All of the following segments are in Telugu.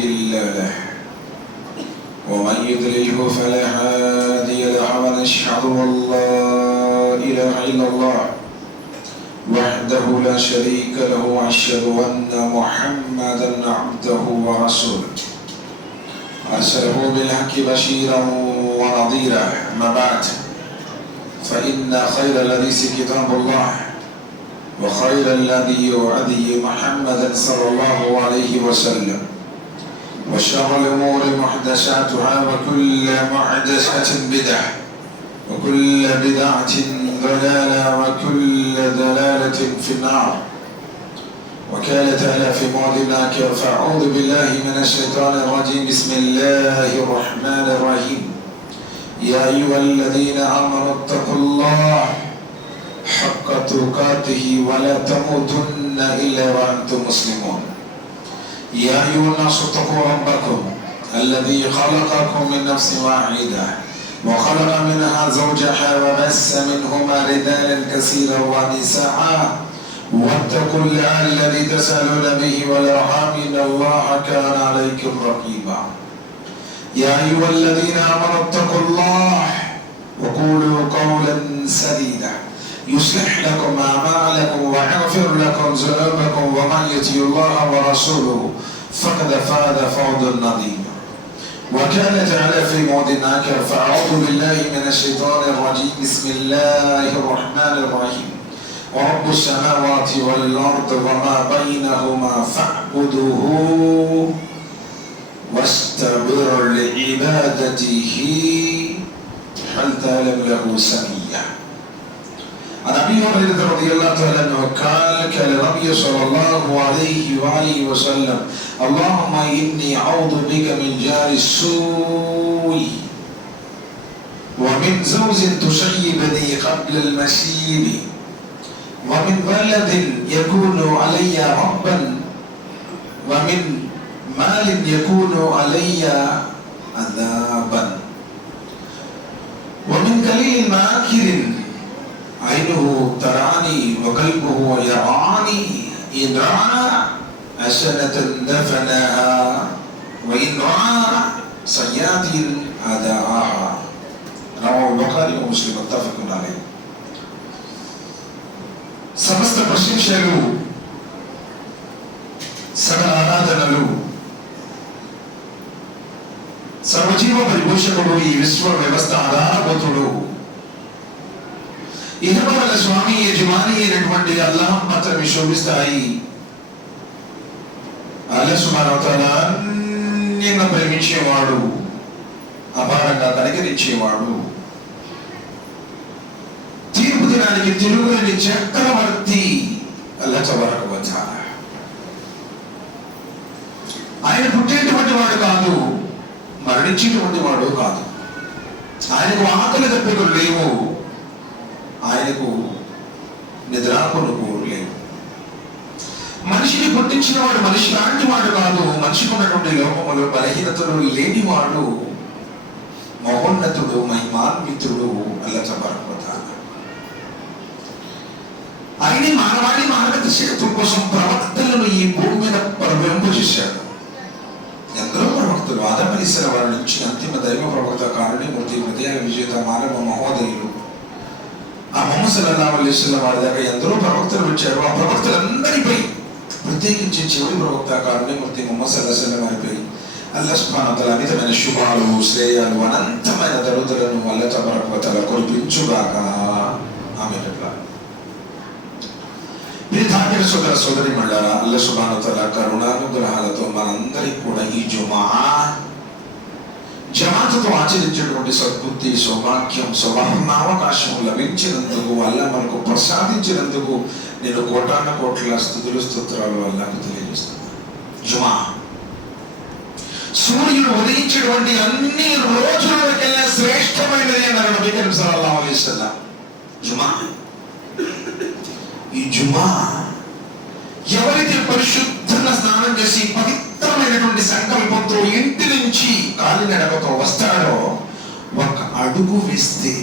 مضل له ومن يضلله فلا هادي له ونشهد أن لا إله إلا الله وحده لا شريك له وأشهد أن محمدا عبده ورسوله أرسله بالحق بشيرا ونذيرا. أما بعد فإن خير الحديث كتاب الله وخير الهدي هدي محمد صلى الله عليه وسلم وشر الأمور محدثاتها وكل محدثة بدعة وكل بدعة ضلالة وكل ضلالة في النار. وقال تعالى في موضع فأعوذ بالله من الشيطان الرجيم. بسم الله الرحمن الرحيم. يا أيها الذين آمنوا اتقوا الله حق تقاته ولا تموتن إلا وأنتم مسلمون. يا أيها الناس اتقوا ربكم الذي خلقكم من نفس واحدة وخلق منها زوجها وبث منهما رجالا كثيرا ونساء واتقوا الله الذي تسألون به والأرحام إن الله كان عليكم رقيبا. يا أيها الذين آمنوا اتقوا الله وقولوا قولا سديدا يصلح لكم أعمالكم ويغفر لكم ذنوبكم ومن يطع الله ورسوله فقد فاز فوزا عظيما. وكان تعالى في موضع آخر فأعوذ بالله من الشيطان الرجيم. بسم الله الرحمن الرحيم. ورب السماوات والأرض وما بينهما فاعبده واستبر لعبادته هل تعلم له سميا. عن أبي هريرة رضي الله تعالى عنه قال قال النبي صلى الله عليه وآله وسلم اللهم إني أعوذ بك من جار السوء ومن زوج تشيبني قبل المشيب ومن ولد يكون علي ربا ومن مال يكون علي عذابا ومن قليل ماكر عينه تراني وقلبه يراني إن رأى حسنة دفنها وإن رأى سيئات أداءها. رواه البخاري ومسلم متفق عليه. సమస్త ప్రశంసలు సకల ఆరాధనలు సర్వజీవ పరిపోషకుడు ఈ విశ్వ వ్యవస్థ ఆధారభూతుడు ఇహపరల స్వామి యజమాని అయినటువంటి అల్లాహ్ మాత్రమే శోభిస్తాయి. అల్లాహ్ సుబ్హానహు వ తఆలా నిన్ను ప్రేమించేవాడు, అపారంగా కనికరించేవాడు, తీర్పు దినానికి తిరుగులేని చక్రవర్తి అల్లాహ్ తబారక వ తఆలా. ఆయన పుట్టేటువంటి వాడు కాదు, మరణించేటువంటి వాడు కాదు. ఆయనకు ఆకలి దప్పికలు లేవు, ఆయనకు నిద్రాపరుకు లేవు. మనిషిని పుట్టించిన వాడు మనిషి లాంటి వాడు కాదు, మనిషికి ఉన్నటువంటి లోపములు బలహీనతలు లేనివాడు, మహోన్నతుడు మహిమాన్వితుడు అల్లాహ్ తబారక వ తఆలా. ఆయన మానవాళి మానవత శక్తుల కోసం ప్రవక్తలను ఈ భూమి మీద ప్రవేశింపజేశాడు. ఎందరో ప్రవక్తలు ఆదం అలైహిస్సలాం వారి నుంచి అంతిమ దైవ ప్రవక్త కారుణ్యమూర్తి హృదయాల విజేత మానవ మహోదయులు ఆ ముహమ్మద్ సల్లల్లాహు అలైహి వసల్లం వారి దగ్గర ఎందరో ప్రవక్తలు వచ్చారు. ఆ ప్రవక్తలందరిపై ప్రత్యేకించి చివరి ప్రవక్త కారుణ్యమూర్తి ముహమ్మద్ సల్లల్లాహు అలైహి వసల్లం వారిపై అల్లాహ్ సుబ్హానహు వ తఆలా అమితమైన శుభాలు, శ్రేయాలు, అనంతమైన దరుదలను అల్లాహ్ తబారక వ తఆలా కురిపించుగాక. ఆమేన్. ప్రియమైన సోదర సోదరి మండలారా, అల్లాహ్ సుబ్హానహు వ తఆలా కరుణానుగ్రహాలతో మనందరికీ కూడా ఈ జమాతుతో ఆచరించేటువంటి సద్బుద్ధి, సౌభాగ్యం, అవకాశం లభించినందుకు, అల్లాహ్ మనకు ప్రసాదించినందుకు నేను కోటాన కోట్ల స్తుతులు స్తోత్రాలు అల్లాహ్కు తెలియజేస్తున్నాను. జుమా సూర్యుడు ఉదయించేటువంటి అన్ని రోజులకెల్లా శ్రేష్టమైనది అన్నారు నబీ కరీం సల్లల్లాహు అలైహి వసల్లం. ఈ జుమా ఎవరైతే పరిశుద్ధంగా స్నానం చేసి పవిత్రమైనటువంటి సంకల్పంతో ఇంటి నుంచి కాలినడకతో వస్తాడో ఒక అడుగు వేస్తే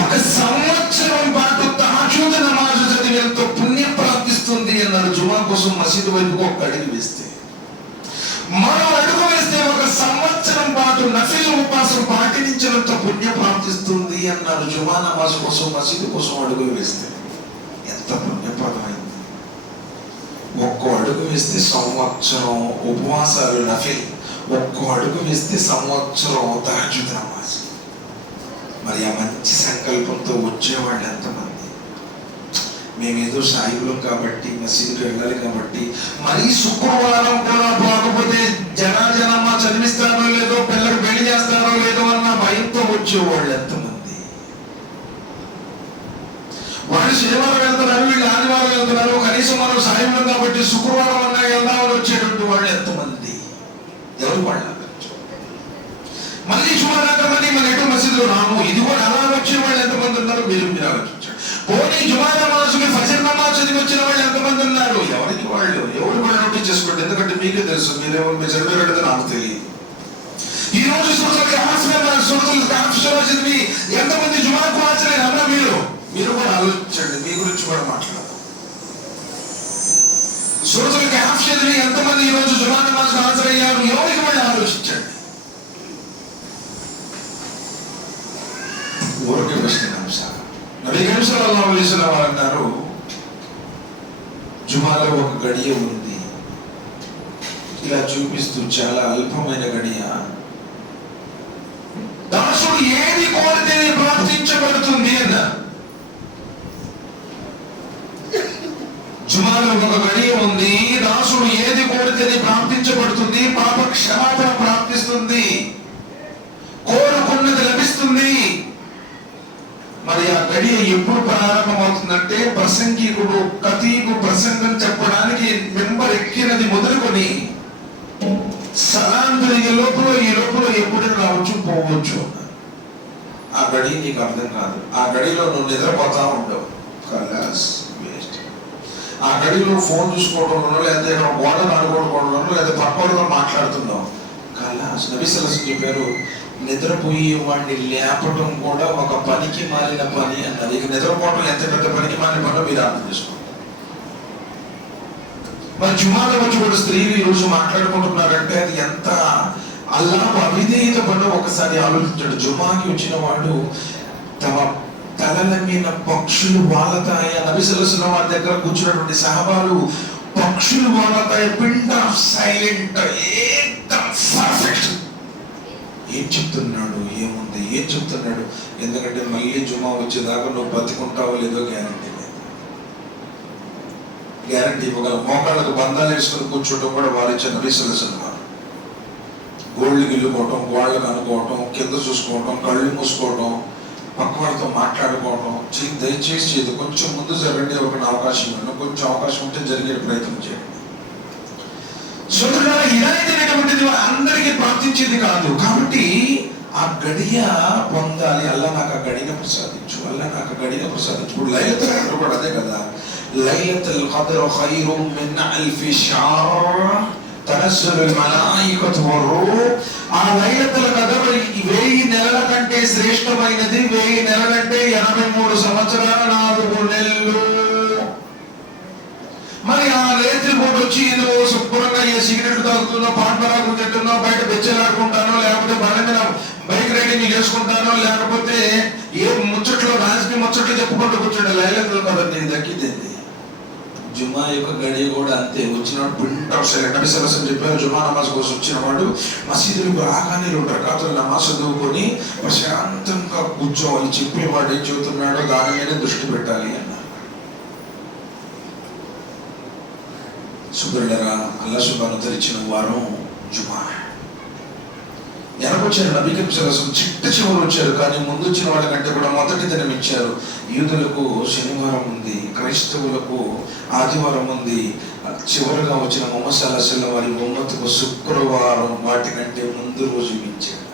ఒక సంవత్సరం పాటు తహజ్జుద్ నమాజ్ చదివేంత పుణ్యం ప్రాప్తిస్తుంది అన్నారు. జుమా కోసం మసీదు వైపుకు ఒక అడుగు వేస్తే ఉపవాసం పాటించినంత పుణ్యం ప్రాప్తిస్తుంది అన్నాడు. జుమా నమాజ్ కోసం మసీదు కోసం అడుగులు వేస్తే ఎంత పుణ్యప్రదమైంది. ఒక్కో అడుగు వేస్తే సంవత్సరం ఉపవాసాలు నఫిల్, ఒక్కో అడుగు వేస్తే సంవత్సరం తహజ్జుద్ నమాజ్. మరి ఆ మంచి సంకల్పంతో వచ్చేవాళ్ళు ఎంతమంది? మేమేదో సాయిబులం కాబట్టి మసీదుకి వెళ్ళాలి కాబట్టి మరీ శుక్రవారం కూడా పోకపోతే జనాజనమ్మ చదివిస్తారో లేదో, పిల్లలు పెళ్లి చేస్తారో లేదో అన్న భయంతో వచ్చేవాళ్ళు ఎంతమంది? వాళ్ళు శనివారం వెళ్తున్నారు, వీళ్ళు ఆదివారం వెళ్తున్నారు. కనీసం మనం సాయిబులం కాబట్టి శుక్రవారం అన్నా వెళ్దామని వచ్చేటువంటి వాళ్ళు ఎంతమంది? ఎవరు వాళ్ళ? మళ్ళీ చూడదాకా మళ్ళీ మన ఎటు మసీదులో రాము. ఇది కూడా అలా వచ్చే వాళ్ళు ఎంతమంది ఉన్నారు? మీరు ఆలోచించారు. పోనీ జుమా నమాజుకి ఫజర్ నమాజ్ చదివి వచ్చిన వాళ్ళు ఎంతమంది ఉన్నారు? ఎవరికి వాళ్ళు, ఎవరు కూడా నోటీస్ చేసుకోండి. ఎందుకంటే మీకే తెలుసు, మీరేమో మీరు చదివేటది నాకు తెలియదు. ఈ రోజు చదివి ఎంతమంది జుమాకు హాజరైన అన్నా మీరు కూడా ఆలోచించండి. మీ గురించి కూడా మాట్లాడారు. సూరతులకి హాఫ్ చదివి ఎంతమంది ఈ రోజు జుమా నమాజ్ హాజరయ్యారు? ఎవరికి వాళ్ళు ఆలోచించండి. ఊరికి ప్రశ్న అంశాలు. నబీ కరీం సల్లల్లాహు అలైహి వసల్లం అన్నారు, జుమాలో ఒక గడియ ఉంది. ఇలా చూపిస్తూ చాలా అల్పమైన గడియ. దాసుడు ఏది కోరితే ప్రార్థించబడుతుంది అన్నారు. జుమాలో ఒక గడియ ఉంది. దాసుడు ఏది కోరితే ప్రార్థించబడుతుంది, పాప క్షమాపణ ప్రాప్తిస్తుంది, కోరుకున్నది లభిస్తుంది. మరి ఆ గడియ ఎప్పుడు ప్రారంభమవుతుందంటే ప్రసంగికుడు ఖతీబు ప్రసంగం చెప్పడానికి మెంబర్ ఎక్కినది మొదలుకొని సలాం తిరిగే లోపల ఈ లోపల ఎప్పుడు రావచ్చు పోవచ్చు. ఆ గడి నీకు అర్థం కాదు. ఆ గడిలో నువ్వు నిద్రపోతా ఉండవు. వేస్ట్. ఆ గడిలో ఫోన్ చూసుకోవడంలో, లేదా గోడలు ఆడుకోవడంలో, లేదా పక్కలతో మాట్లాడుతున్నావు. కలాస్. నబీ సల్లల్లాహు అలైహి వసల్లం చెప్పారు, నిద్రపోయే వాడిని లేపడం కూడా ఒక పనికి మాలిన పని అన్నది. ఇక నిద్రపోవడం ఎంత పెద్ద పనికి మాలిన పనో మీరు అర్థం చేసుకోండి. మరి జుమాలో వచ్చి కూడా స్త్రీలు ఈ రోజు మాట్లాడుకుంటున్నారంటే అది ఎంత అల్లాహ్ అవిధేయత పనో ఒకసారి ఆలోచించాడు. జుమాకి వచ్చిన వాడు తమ తలల మీద పక్షులు వాలతాయ. నబీ సల్లల్లాహు అలైహి వసల్లం వారి దగ్గర కూర్చున్నటువంటి సహబాలు పక్షులు వాలతాయ, పిండ్ ఆఫ్ సైలెంట్, ఏకదం పర్ఫెక్ట్. ఏం చెప్తున్నాడు? ఏముంది? ఏం చెప్తున్నాడు? ఎందుకంటే మళ్ళీ జుమా వచ్చేదాకా నువ్వు బతికుంటావో లేదో గ్యారంటీ లేదు. గ్యారంటీ ఇవ్వగల. మోకాళ్ళకు బంధాలు వేసుకుని కూర్చోవడం కూడా వారు ఇచ్చిన నబీ సల్లల్లాహు అలైహి వసల్లం. గోళ్ళు గిల్లుకోవటం, గోళ్ళకు అనుకోవటం, కింద చూసుకోవటం, కళ్ళు మూసుకోవటం, పక్క వాళ్ళతో మాట్లాడుకోవటం దయచేసి చేయదు. కొంచెం ముందు జరగండి, ఒక అవకాశం ఇవ్వండి. కొంచెం అవకాశం ఉంటే జరిగే ప్రయత్నం చేయండి. సోదరులారా, ఇలాంటిటువంటిది అందరికీ ప్రార్థించేది కాదు. కాబట్టి ఆ గడియ పొందాలి. అల్లా నాకు ఆ గడియ ప్రసాదించు, అల్లా నాకు ఆ గడియ ప్రసాదించు. ఇప్పుడు లైలతుల్ ఖద్ర్ కూడా అదే కదా. లైలతుల్ ఖద్ర్ ఖైరుం మిన్ అల్ఫి షహర్ తనస్సలుల్ మలాయికతు వర్-రూహ్. ఆ లైలతుల్ ఖద్ర్ 1000 నెలల కంటే శ్రేష్టమైనది. 1000 నెలలంటే 83 సంవత్సరాల 4 నెలలు. మరి ఆ రేత్రి పూట వచ్చి నువ్వు శుభ్రంగా ఏ సిగరెట్ తాగుతున్నావు, పాండరాకు తింటున్నావు, బయట బెచ్చలాడుకుంటానో, లేకపోతే బండి మీద బైక్ రైడింగ్ చేసుకుంటానో, లేకపోతే ఏ ముచ్చట్లో రాజకీయ ముచ్చట్లు చెప్పుకుంటూ కూర్చోండి. లైలతుల్ ఖద్ర్ నీకు దక్కింది. జుమా యొక్క గడియ కూడా అంతే. వచ్చిన పిండ్ ఆఫ్ సైలెంట్. నబీ సల్లల్లాహు అలైహి వసల్లం చెప్పారు, జుమా నమాజ్ కోసం వచ్చిన వాడు మసీదులకు రాగానే 2 రకాతుల నమాజ్ చదువుకొని ప్రశాంతంగా కూర్చోవాలి. చెప్పేవాడు ఏం చెబుతున్నాడో దాని మీద దృష్టి పెట్టాలి అన్నారు. సుబ్రడరా, అల్లాహ్ సుబ్హానహు తెరిచిన వారం జుమా. వెనకొచ్చారు నబీ కరీం సల్లల్లాహు అలైహి వసల్లం. చిట్ట చివరి వచ్చారు, కానీ ముందు వచ్చిన వాళ్ళకంటే కూడా మొదటి దినం ఇచ్చారు. యూదులకు శనివారం ఉంది, క్రైస్తవులకు ఆదివారం ఉంది. చివరిగా వచ్చిన ముహమ్మద్ సల్లల్లాహు అలైహి వసల్లం వారి ఉమ్మతుకు శుక్రవారం వాటికంటే ముందు రోజు ఇచ్చారు.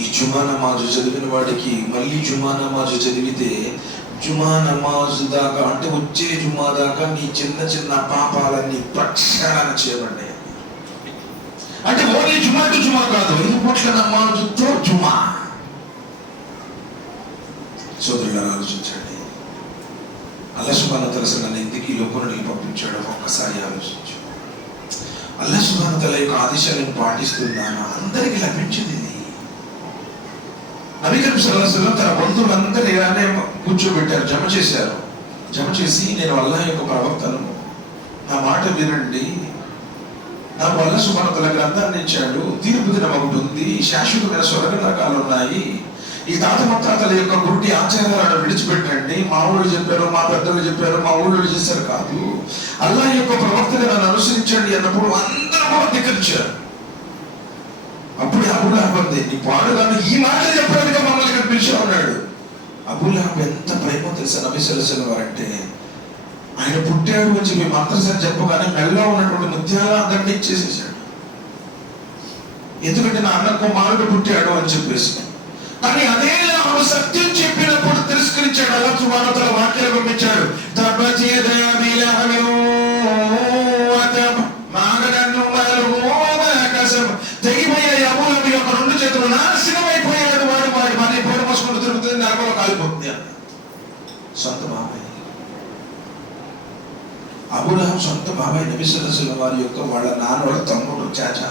ఈ జుమా నమాజు చదివిన వాడికి మళ్ళీ జుమా నమాజు చదివితే జుమా నమాజు దాకా, అంటే వచ్చే జుమా దాకా నీ చిన్న చిన్న పాపాలన్నీ ప్రక్షాళన చేయబడ్డాయి. అంటే ఓన్లీ జుమా టు జుమా కాదు, 5 పూట్ల నమాజుతో జుమా. సోదరులను ఆలోచించండి. అల్లాహ్ సుబ్హానహు వ తఆలా నన్ను ఎందుకు ఈ లోకంలోకి పంపించాడో ఒక్కసారి ఆలోచించు. అల్లాహ్ సుబ్హానహు వ తఆలా యొక్క ఆదేశాలను పాటిస్తున్నానా? అందరికి లభించింది. నబీ కరీం సల్లల్లాహు అలైహి వసల్లం తన బంధువులందరూ ఇలానే కూర్చోబెట్టారు, జమ చేసి నేను అల్లాహ్ యొక్క ప్రవక్తను, నా మాట వినండి, నాకు అల్లాహ్ సుబ్హానహు వ తఆలా గ్రంథాన్ని ఇచ్చాడు, తీర్పు దినం ఒకటి ఉంది, శాశ్వతమైన స్వర్గ నరకాలు ఉన్నాయి, ఈ తాత ముత్తాతల యొక్క గుడి ఆచారాలను విడిచిపెట్టండి. మా ఊళ్ళు చెప్పారు, మా పెద్దలు చెప్పారు, మా ఊళ్ళో చేశారు కాదు, అల్లాహ్ యొక్క ప్రవక్తగా నన్ను అనుసరించండి అన్నప్పుడు అందరూ కూడా ధిక్కరించారు. అప్పుడు అబూ లహబ్ అంది, నీ పాడుగాను ఈ మాట చెప్పడానికి మమ్మల్ని ఇక్కడ పిలిచి ఉన్నాడు. అబూ లహబ్ ఎంత ప్రేమో తెలుసా నబీ సల్లల్లాహు అలైహి వసల్లం అంటే, ఆయన పుట్టాడు అని చెప్పి మంత్రసారి చెప్పగానే మెల్లో ఉన్నటువంటి ముత్యాల అందరినీ ఇచ్చేసేసాడు. ఎందుకంటే నా అన్న కుమారుడు పుట్టాడు అని చెప్పేసి. కానీ అదే ఆమె సత్యం చెప్పినప్పుడు తిరస్కరించాడు. అల్లాహ్ సుబ్హానహు వ తఆలా వాక్యాలు పంపించాడు, తబ్బత్ యదా అబీ లహబ్ వతబ్ మా గదన్ను మాలుహు వమా కసబ్. తెగిపోయాయి అబూ లహబ్ యొక్క రెండు చేతులు, నాశనమైపోయాడు వాడు, వాడి పని పొడి మోసుకుంటూ తిరుగుతుంది, నరకంలో కాలిపోతుంది అన్న. సొంత బాబాయ్ అబూ లహబ్, సొంత బాబాయ్ నబీ సల్లల్లాహు అలైహి వసల్లం వారి యొక్క వాళ్ళ నాన్న తమ్ముడు చాచా.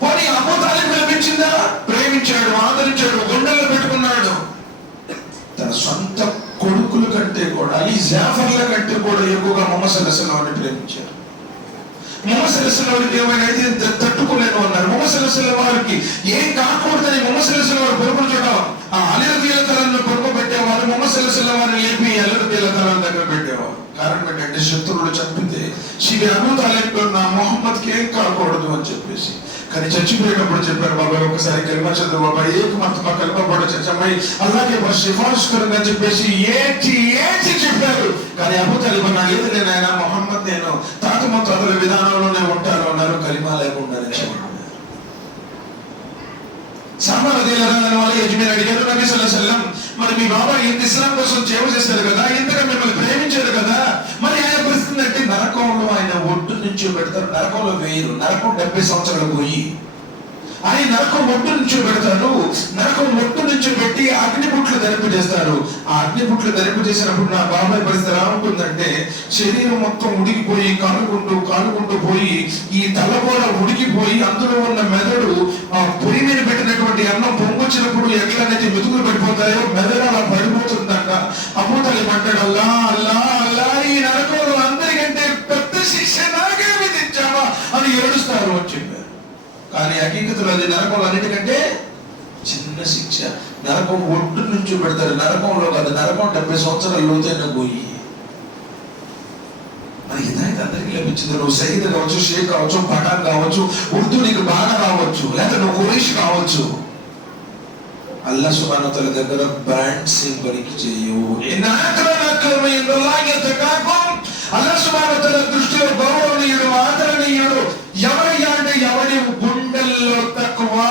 పోనీ అబూ తాలిబ్ లభించిందా? ప్రేమించాడు, ఆదరించాడు, గుండెల్లో పెట్టుకున్నాడు. తన సొంత కొడుకుల కంటే కూడా, ఈ జాఫర్ల కంటే కూడా ఎక్కువగా ముహమ్మద్ సల్లల్లాహు అలైహి వసల్లం వారిని ప్రేమించారు. ముహమ్మద్ సల్లల్లాహు అలైహి వసల్లం వారికి ఏమైనా అయితే తట్టుకోలేను అన్నారు. ముహమ్మద్ సల్లల్లాహు అలైహి వసల్లం వారికి ఏం కాకూడదని ముహమ్మద్ సల్లల్లాహు అలైహి వసల్లం వారు పొరుగుపరచడం, ఆ అలీ రదియల్లాహు తఆలా పొరుగుపెట్టేవారు, ముహమ్మద్ సల్లల్లాహు అలైహి వసల్లం వారిని లేపి అలీ రదియల్లాహు తఆలా దగ్గర పెట్టేవారు. కారణం ఏంటంటే శత్రువులు చంపితే శిబి అబూ తాలిబ్ నా మొహమ్మద్కి ఏం కాకూడదు అని చెప్పేసి. కానీ చచ్చిపోయేటప్పుడు చెప్పారు, బాబాయ్ ఒకసారి కలిమా చదువు బాబాయ్, ఏక మర్తబా కలిమా పడ చచ్చాయి అల్లాహ్కి బస్ సిఫారిష్ కరండి అని చెప్పేసి ఏడ్చి చెప్పారు. కానీ అబూ తాలిబ్ అన్నాడు, లేదు నేను ఆయన మొహమ్మద్ నేను తాత ముత్తాతల విధానంలోనే ఉంటాను అన్నారు, కలిమా లేకుండా చెప్పారు. సామాన్ రదియల్లాహు వాళ్ళు యజ్మీర్ అడిగారు, నబీ సల్లల్లాహు అలైహి వసల్లం మరి మీ బాబాయ్ ఇంత ఇస్లాం కోసం సేవ చేశారు కదా, ఇంతగా మిమ్మల్ని ప్రేమించారు కదా, మరి ఆయన పరిస్థితి అంటే నరకంలో ఆయన ఒడ్డు నుంచి పెడతారు, నరకంలో వేయరు, నరకం 70 సంవత్సరాలు పోయి ఆయన నరకం ఒడ్డు నుంచి పెడతారు, నరకం ఒడ్డు నుంచి పెట్టి అగ్నిపుట్లు ధరింపు చేస్తారు. ఆ అగ్నిపుట్లు ధరింపు చేసినప్పుడు నా బాబాయ్ పరిస్థితి ఎలా ఉంటుందంటే, శరీరం మొత్తం ఉడికిపోయి కాలుకుంటూ పోయి ఈ తల కూడా ఉడికిపోయి అందులో ఉన్న మెదడు ఆ పొయ్యి మీద పెట్టినటువంటి అన్నం పొంగొచ్చినప్పుడు ఎట్లనైతే మెతుకులు పడిపోతాయో మెదడు అలా పడిపోతుందంట. అబూ తాలిబ్ అంటాడు, అల్లా అల్లా అల్లా, ఈ నరకంలో అందరికంటే పెద్ద శిక్ష నాకే విధించావా అని ఏడుస్తారు అని చెప్పారు. కానీ హకీకతులు అది నరకంలో అన్నిటికంటే చిన్న శిక్ష. నరకం ఒడ్డు నుంచి పెడతారు, నరకంలో కాదు, నరకం 70 సంవత్సరాల లోతైన పోయి. మరి హిదాయత్ అందరికీ లభించింది. నువ్వు సయీద్ కావచ్చు, షేక్ కావచ్చు, పఠాన్ కావచ్చు, ఉర్దూ నీకు బాగా రావచ్చు, లేకపోతే నువ్వు ఖురైష్ కావచ్చు, అల్లాహ్ సుబ్హానహు వ తఆలా దగ్గర బ్రాండ్ సింబలికి చేయవు. అల్లాహ్ సుబ్హానహు వ తఆలా దృష్టిలో గౌరవనీయుడు, ఆదరణీయుడు ఎవరయ్యా అంటే, ఎవరి గుండెల్లో తక్కువా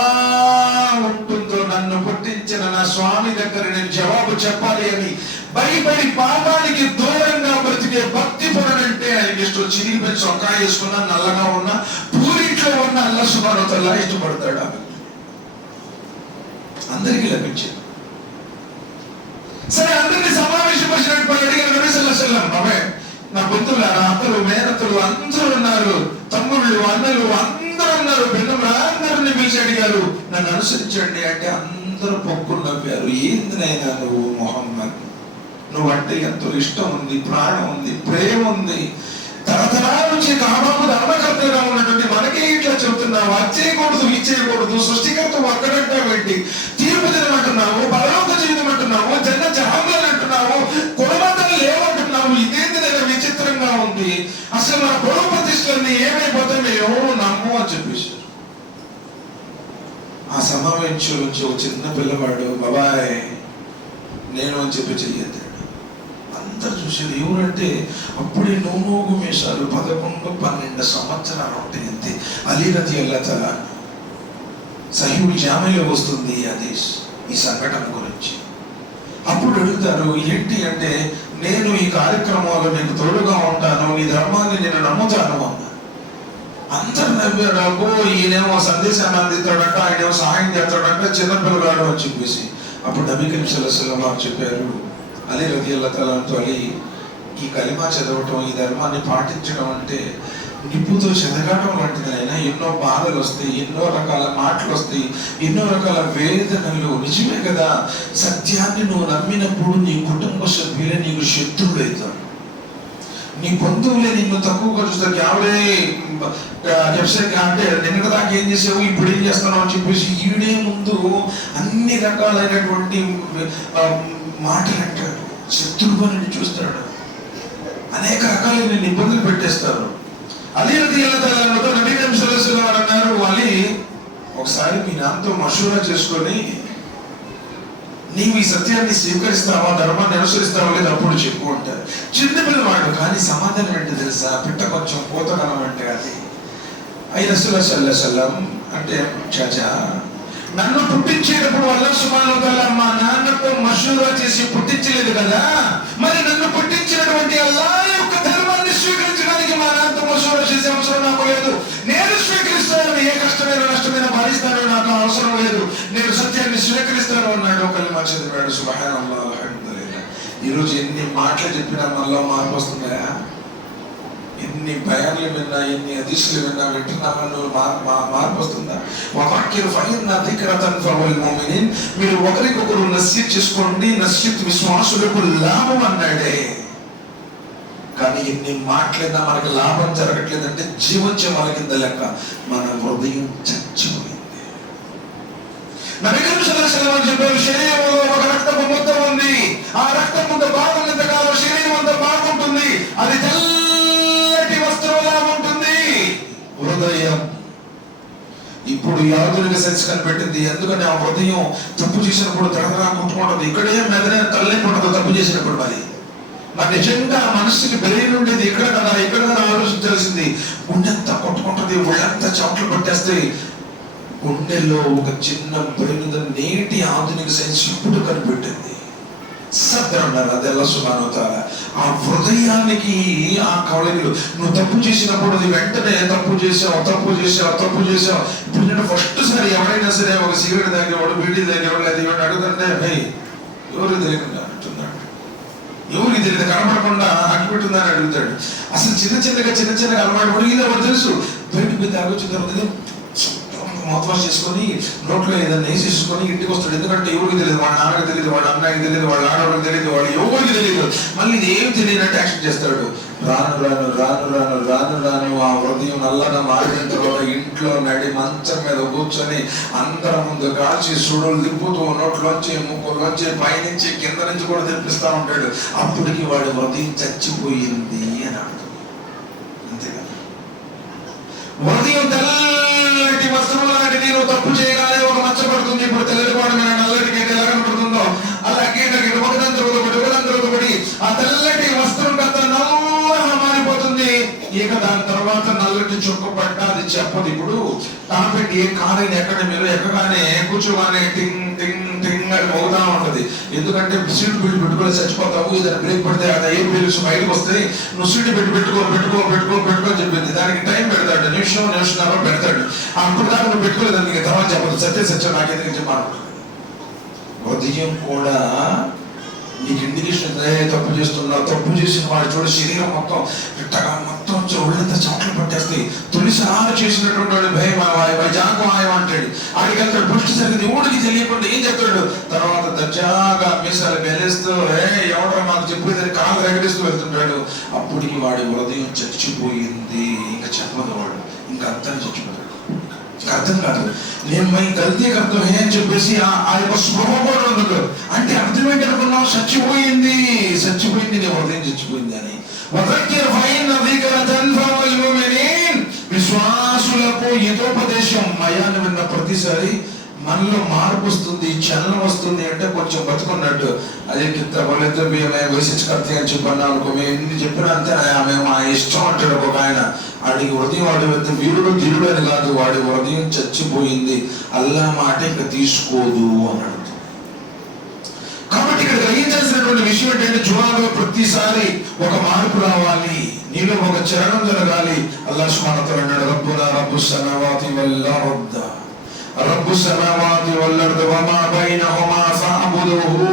ఉంటుందో, నన్ను పుట్టించిన నా స్వామి దగ్గర నేను జవాబు చెప్పాలి అని భయపడి పాపానికి దూరంగా బ్రతికే భక్తి పరుడంటే ఆయనకి ఇష్టం. చిరిగిపోయి చొక్కా వేసుకున్నా, నల్లగా ఉన్నా, పూరిట్లో ఉన్న అల్లాహ్ సుబ్హానహు వ తఆలా ఇష్టపడతాడు. ఆమె అందరికీ లభించింది. సరే, అందరినీ సమావేశపరిచినట్టు అడిగారు నబీ సల్లల్లాహు అలైహి వసల్లం, అవే నా బంధువులారా, అత్తలు మేనత్తలు అందరూ ఉన్నారు, తమ్ముళ్ళు అన్నలు అందరూ ఉన్నారు, అందరిని పిలిచి అడిగారు, నన్ను అనుసరించండి అంటే అందరూ పొక్కులు నవ్వారు. ఏందినైనా నువ్వు మొహమ్మద్, నువ్వు అంటే ఎంతో ఇష్టం ఉంది, ప్రాణం ఉంది, ప్రేమ ఉంది, తరతరాల నుంచి కాబాబు ధర్మకర్తగా ఉన్నటువంటి మనకే ఇట్లా చెబుతున్నావు, అచ్చేయకూడదు ఇచ్చేయకూడదు, సృష్టికర్త ఒక్కడంటావేంటి, తీర్పు దినం అంటున్నావు, పరలోక జీవితం అంటున్నావు, జన్న జహాన్లు అంటున్నావు, కులమతాలు లేవంటున్నావు, ఇదేంటి దగ్గర విచిత్రంగా ఉంది, అసలు నా పొడవు ప్రతిష్టలన్నీ ఏమైపోతే మేము నమ్ము అని చెప్పేశారు. ఆ సమావేశం నుంచి ఒక చిన్న పిల్లవాడు, బాబాయ్ నేను అని చెప్పి చెయ్యద్దాడు. అందరు చూసారు, ఎవరంటే అప్పుడే నోనోగు మీసాలు, 11-12 సంవత్సరాలు ఉంటాయి అంతే. అలీ రదియల్లాహు తఆలా సహీహుల్ జామీలో వస్తుంది ఈ సంఘటన గురించి. అప్పుడు అడుగుతారు, ఏంటి అంటే, నేను ఈ కార్యక్రమంలో నీకు తోడుగా ఉంటాను, నీ ధర్మాన్ని నేను నమ్ముతాను అన్న. అందరు నవ్వారు, అబ్బో ఈయనేమో సందేశాన్ని అందిస్తాడంట, ఆయనేమో సహాయం చేస్తాడంట, చిన్నపిల్లగాడు అని చెప్పేసి. అప్పుడు నబీ కరీం సల్లల్లాహు అలైహి వసల్లం చెప్పారు, అలీ రదియల్లాహు తఆలా అలీ, ఈ కలిమా చదవటం, ఈ ధర్మాన్ని పాటించడం అంటే నిప్పుతో చెదగడం లాంటిది అయినా ఎన్నో బాధలు వస్తాయి, ఎన్నో రకాల మాటలు వస్తాయి, ఎన్నో రకాల వేదనలు. నిజమే కదా. సత్యాన్ని నువ్వు నమ్మినప్పుడు నీ కుటుంబ సభ్యులే నీకు శత్రువులు అవుతారు. నీ బంధువులే నిన్ను తక్కువగా చూస్తారు. ఎవరే అంటే నిన్న దాకా ఏం చేసావు, ఇప్పుడు ఏం చేస్తున్నావు అని చెప్పేసి ఈడే ముందు అన్ని రకాలైనటువంటి మాటలు అంటాడు. శత్రువుగా నిన్ను చూస్తాడు. అనేక రకాల నిన్ను ఇబ్బందులు పెట్టేస్తారు. అదే నబీ కరీం సల్లల్లాహు అలైహి వసల్లం అన్నారు, వాళ్ళు ఒకసారి మీ నాన్నతో మషూరా చేసుకొని నీవు ఈ సత్యాన్ని స్వీకరిస్తావా, ధర్మాన్ని అనుసరిస్తావా లేదు అప్పుడు చెప్పు అంటారు. చిన్న పిల్లవాడు కానీ సమాధానం ఏంటి తెలుసా? పిట్ట కొంచెం పోతకనం అంటే అది. అయ్యి రసూలుల్లాహి సల్లల్లాహు అలైహి వసల్లం అంటే, చాచా నన్ను పుట్టించేటప్పుడు అల్లాహ్ సుబ్హానహు వ తఆలా మా నాన్నతో మషూరా చేసి పుట్టించలేదు కదా, మరి నన్ను పుట్టించినటువంటి అల్లాహ్ యొక్క ధర్మాన్ని స్వీకరించడానికి మా నాన్నతో మషూరా చేసే అవసరం నాకు లేదు. నేను స్వీకరిస్తాను, ఏ కష్టమైన నష్టమైన భరిస్తాను, నాకు అవసరం లేదు. నేను సత్యాన్ని స్వీకరిస్తాను అన్నాడు. కలిమా చదివాడు. సుబ్హానల్లాహ్, అల్హమ్దులిల్లాహ్. ఈరోజు ఎన్ని మాటలు చెప్పినా మనలో మార్పు వస్తుందా? ఎన్ని భయాలు విన్నా, ఎన్ని హదీసులు విన్నా, వింటున్నామా నువ్వు మార్పు వస్తుందా? మీరు ఒకరికొకరు నసీహత్ చేసుకోండి, నసీహత్ విశ్వాసులకు లాభం అన్నాడే. కానీ ఎన్ని మాటలైనా మనకి లాభం జరగట్లేదంటే జీవోత్సవాల కింద లెక్క. మన హృదయం చచ్చిపోయింది. నబీ కరీం సల్లల్లాహు అలైహి వసల్లం చెప్పారు, శరీరంలో ఒక రక్తపు ముద్ద ఉంది. ఆ రక్తం ముద్ద బాగున్నంత కాలం శరీరం అంతా బాగుంటుంది. అది తెల్లటి వస్త్రంలా ఉంటుంది. హృదయం ఇప్పుడు ఆధునిక సైన్స్ కనిపెట్టింది. ఎందుకని ఆ హృదయం తప్పు చేసినప్పుడు తడతడా కొట్టుకుంటుంది. ఇక్కడే మెదనే తల్లిపడుతుంది తప్పు చేసినప్పుడు. మరి నిజంగా మనసుకి బెయిన్ ఉండేది ఇక్కడ కదా, ఇక్కడ కదా ఆలోచించాల్సింది. గుండెంతా కొట్టుకుంటుంది, ఒళ్ళంతా చెమటలు పట్టేస్తాయి. గుండెల్లో ఒక చిన్న బ్రెయిన్ నేటి ఆధునిక సైన్స్ ఇప్పుడు కనిపెట్టింది. సద్దరు అది అల్లాహ్ సుబ్హానహు వ తఆలా ఆ హృదయానికి ఆ కవళికలు. నువ్వు తప్పు చేసినప్పుడు అది వెంటనే తప్పు చేసావు. ఇప్పుడు నేను ఫస్ట్ సారి ఎవరైనా సరే ఒక సిగరెట్ తాగేవాడు, బీడీ తాగేవాడు, లేదా ఎవరు అడుగుతుంటే భయ్ ఎవరు తెలియకుండా అంటున్నాడు, ఎవరికి తెలియదు, కనపడకుండా అగ్గిపెట్టుందని అడుగుతాడు. అసలు చిన్న చిన్నగా అలవాటు పడి ఇది ఎవరు తెలుసు. బయటకు పోయి తాగొచ్చిన తర్వాత మౌత్ వాష్ చేసుకొని నోట్లో ఏదైనా వేసేసుకొని ఇంటికి వస్తాడు. ఎందుకంటే ఎవరికి తెలియదు, వాళ్ళ నాన్నకి తెలియదు, వాళ్ళ అన్నకి తెలియదు, వాళ్ళ ఆడవాళ్ళకి తెలియదు, వాళ్ళు ఎవరికి తెలియదు. మళ్ళీ ఇది ఏం తెలియనట్టు యాక్షన్ చేస్తాడు. రాను ఆ హృదయం నల్లగా మారిన తర్వాత ఇంట్లో నడి మంచం మీద కూర్చొని అందరి ముందు కాల్చి సుడులు దింపుతూ నోట్లోంచి ముక్కులోంచి పైనుంచి కింద నుంచి కూడా తెప్పిస్తా ఉంటాడు. అప్పటికి వాడి హృదయం చచ్చిపోయింది అని అర్థం. అంతేగా. హృదయం తెల్లటి వస్త్రం లాంటి నీరు తప్పు చేయగానే ఒక మచ్చ పడుతుంది. ఇప్పుడు తెల్లటి వాడు మీద నల్లటికి ఎలా కనపడుతుందో అలాగే ఒకటి ఆ తెల్లటి వస్త్రం కాస్త నల్లగా మారిపోతుంది. ఇక దాని తర్వాత నల్లటి చుక్క పడ్డ అది చెప్పదు. ఇప్పుడు టాపెట్టి కారైన ఎక్కడ మీరు ఎక్కగానే కూర్చోగానే టింగ్ టింగ్ టింగ్ అని మోగుతా ఉంటది. ఎందుకంటే సీట్ బెల్ట్ పెట్టుకొని చచ్చిపోతావు. ఏదైనా బ్రేక్ పడితే అది ఎయిర్ బెల్ట్స్ బయటకు వస్తాయి. నువ్వు సీట్ పెట్టుకో చెప్పింది. దానికి టైం పెడతాడు, నిమిషం పెడతాడు. అప్పుడు దాకా నువ్వు పెట్టుకోలేదు, నీకు తర్వాత చెప్పదు. సత్యం నాకేందుకు చెప్పాను. హృదయం కూడా నీకు ఇండికేషన్ తప్పు చేస్తున్నా, తప్పు చేసిన వాడు చూడ శరీరం మొత్తం ఒళ్ళంతా చెమటలు పట్టేస్తాయి. తొలిసారి చేసినటువంటి వాడు భయం జాగం అంటాడు. ఆడికి వెళ్తాడు, పుష్టి జరిగింది ఊడికి తెలియకుండా ఏం చెప్తాడు. తర్వాత దర్జాగా మీసాలు గెలిస్తూ ఎవడో నాకు చెప్పేదని కాలు రగడిస్తూ వెళ్తుంటాడు. అప్పటికి వాడి హృదయం చచ్చిపోయింది. ఇంకా చెప్పదు వాడు, ఇంకా అర్థం చచ్చిపోతాడు. అర్థం కాదు. నేను మై గల్తీ అర్థం అని చెప్పేసి ఆ యొక్క స్పృహ కూడా ఉండదు. అంటే అర్థం ఏంటి అనుకున్నావు? చచ్చిపోయింది నీ హృదయం చచ్చిపోయింది అని. విశ్వాసులకు హితోపదేశం మయాన్ని విన్న ప్రతిసారి మనలో మార్పు వస్తుంది, చలనం వస్తుంది. అంటే కొంచెం బతుకున్నట్టు. అదే వయసుకర్తి అని చెప్పన్నా అనుకో, మేము ఎన్ని చెప్పినా అంతే మేము మా ఇష్టం అంటాడు ఒక ఆయన. వాడికి హృదయం వాడి వీరుడు ధీరుడు అని కాదు, వాడి హృదయం చచ్చిపోయింది. అల్లా మాట ఇంకా తీసుకోదు అన్నాడు. కాబట్టి ఇక్కడ గ్రహించాల్సినటువంటి విషయం ఏంటంటే జువాలో ప్రతిసారి ఒక మార్పు రావాలి, నీలో ఒక చరణం జరగాలి. అల్లాహ్ సుబ్హానహు వ తఆలా అన్నాడు, రబ్బునా రబ్బుస్ సమావాతి వల్ అర్ద్ రబ్బుస్ సమావాతి వల్ అర్ద్ వమా బైనహుమా ఫఅబుదుహు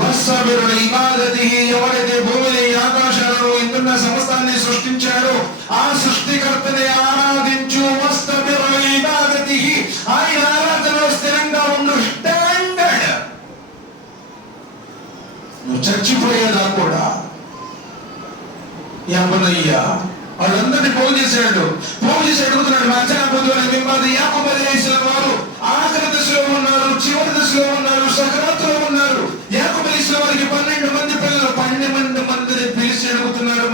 వస్తబిర్ లిఇబాదతిహి. ఎవరైతే భూమిని ఆకాశాలను ఇందున్న సమస్తాన్ని ప్రపంచాన్ని సృష్టించాడు. ఆ సృష్టికర్తని ఆరాధించు, వస్తబిర్ ఇబాదతిహి, ఆయన ఆరాధనలో స్థిరంగా ఉండు. స్టాండర్డ్. నువ్వు చచ్చిపోయేదా కూడా యమనయ్యా వాళ్ళందరినీ పోగు చేసి అడుగుతున్నాడు. యాకోబు అలైహిస్సలాం వారు ఆఖరి దశలో ఉన్నారు, చివరి దశలో ఉన్నారు, సకరాతులో ఉన్నారు. యాకోబు అలైహిస్సలాం వారికి 12 మంది పిల్లలు. 12 మందిని పిలిచి అడుగుతున్నాడు,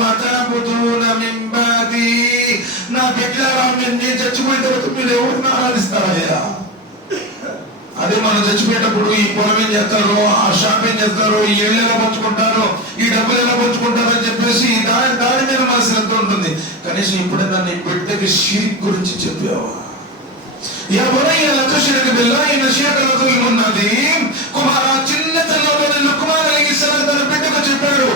నా బిడ్డలారా, నేను చచ్చిపోయిన తర్వాత మీరు ఎవరిని ఆరాధిస్తారయ్యా? అదే మనం చచ్చిపోయేటప్పుడు ఈ పొలం ఏం చేస్తారు, ఆ షాప్ ఏం చేస్తారు, ఈ ఇళ్ళు ఎలా పంచుకుంటారు, ఈ డబ్బులు ఎలా పంచుకుంటారు అని చెప్పేసి దాని మీద మన శ్రద్ధ ఉంటుంది. కనీసం ఇప్పుడైనా నీ బిడ్డకి షిర్క్ గురించి చెప్పావా? కుమారా, చిన్నతనంలోనే లుక్మాన్ అలైహిస్సలాం తన బిడ్డకు చెప్పాడు,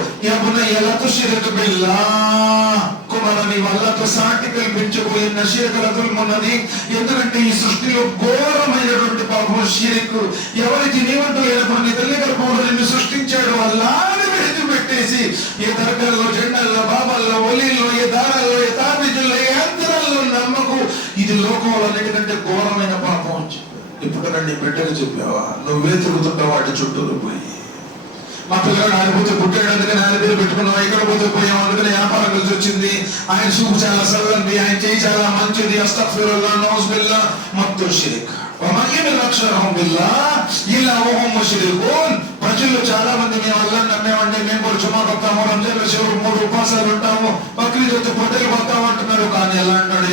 కుమారా, నీ వల్లతో సాటి కల్పించబోయే నషిరకలతున్నది. ఎందుకంటే ఈ సృష్టిలో ఘోరమైనటువంటి పాపం షిర్క్. ఎవరికి నీవంటూ లేనప్పుడు నీ తల్లి గర్భంలో నిన్ను సృష్టించాడు, అల్లాని విడిచిపెట్టేసి ఏ దర్గాల్లో, జెండాల్లో, బాబాల్లో, ఒలీల్లో, ఏ దారాల్లో, ఏ తాబిజుల్లో, ఏ యంత్రాల్లో నమ్మకు. ఇది లోకంలో అన్నిటికంటే ఘోరమైన పాపం అని చెప్పాడు. ఇప్పుడు నీ బిడ్డకు చెప్పావా? నువ్వే తిరుగుతుంటావు వాటి చుట్టూరు పోయి. మా పిల్లగాడు ఆడిపోతే పుట్టాడు, అందుకని ఆయన పేరు పెట్టుకున్నాం. ఇక్కడ పోతే పోయాం, అందుకని వ్యాపారం కలిసి వచ్చింది. ఆయన చూపు చాలా సరళంది, ఆయన చేయి చాలా మంచిది. అస్తగ్ఫిరుల్లాహ్, నౌజుబిల్లాహ్, మొత్తం షిర్క్. ప్రజల్లో చాలా మంది మేము అల్లాహ్ నమ్మేవండి, మేము కూడా చుమా కొత్తాము, రంజాన్ శివుడు 3 ఉపవాసాలు ఉంటాము, బక్రీద్ వచ్చి పొట్టేలు కొత్తాము అంటున్నారు. కానీ ఎలా అంటాడు?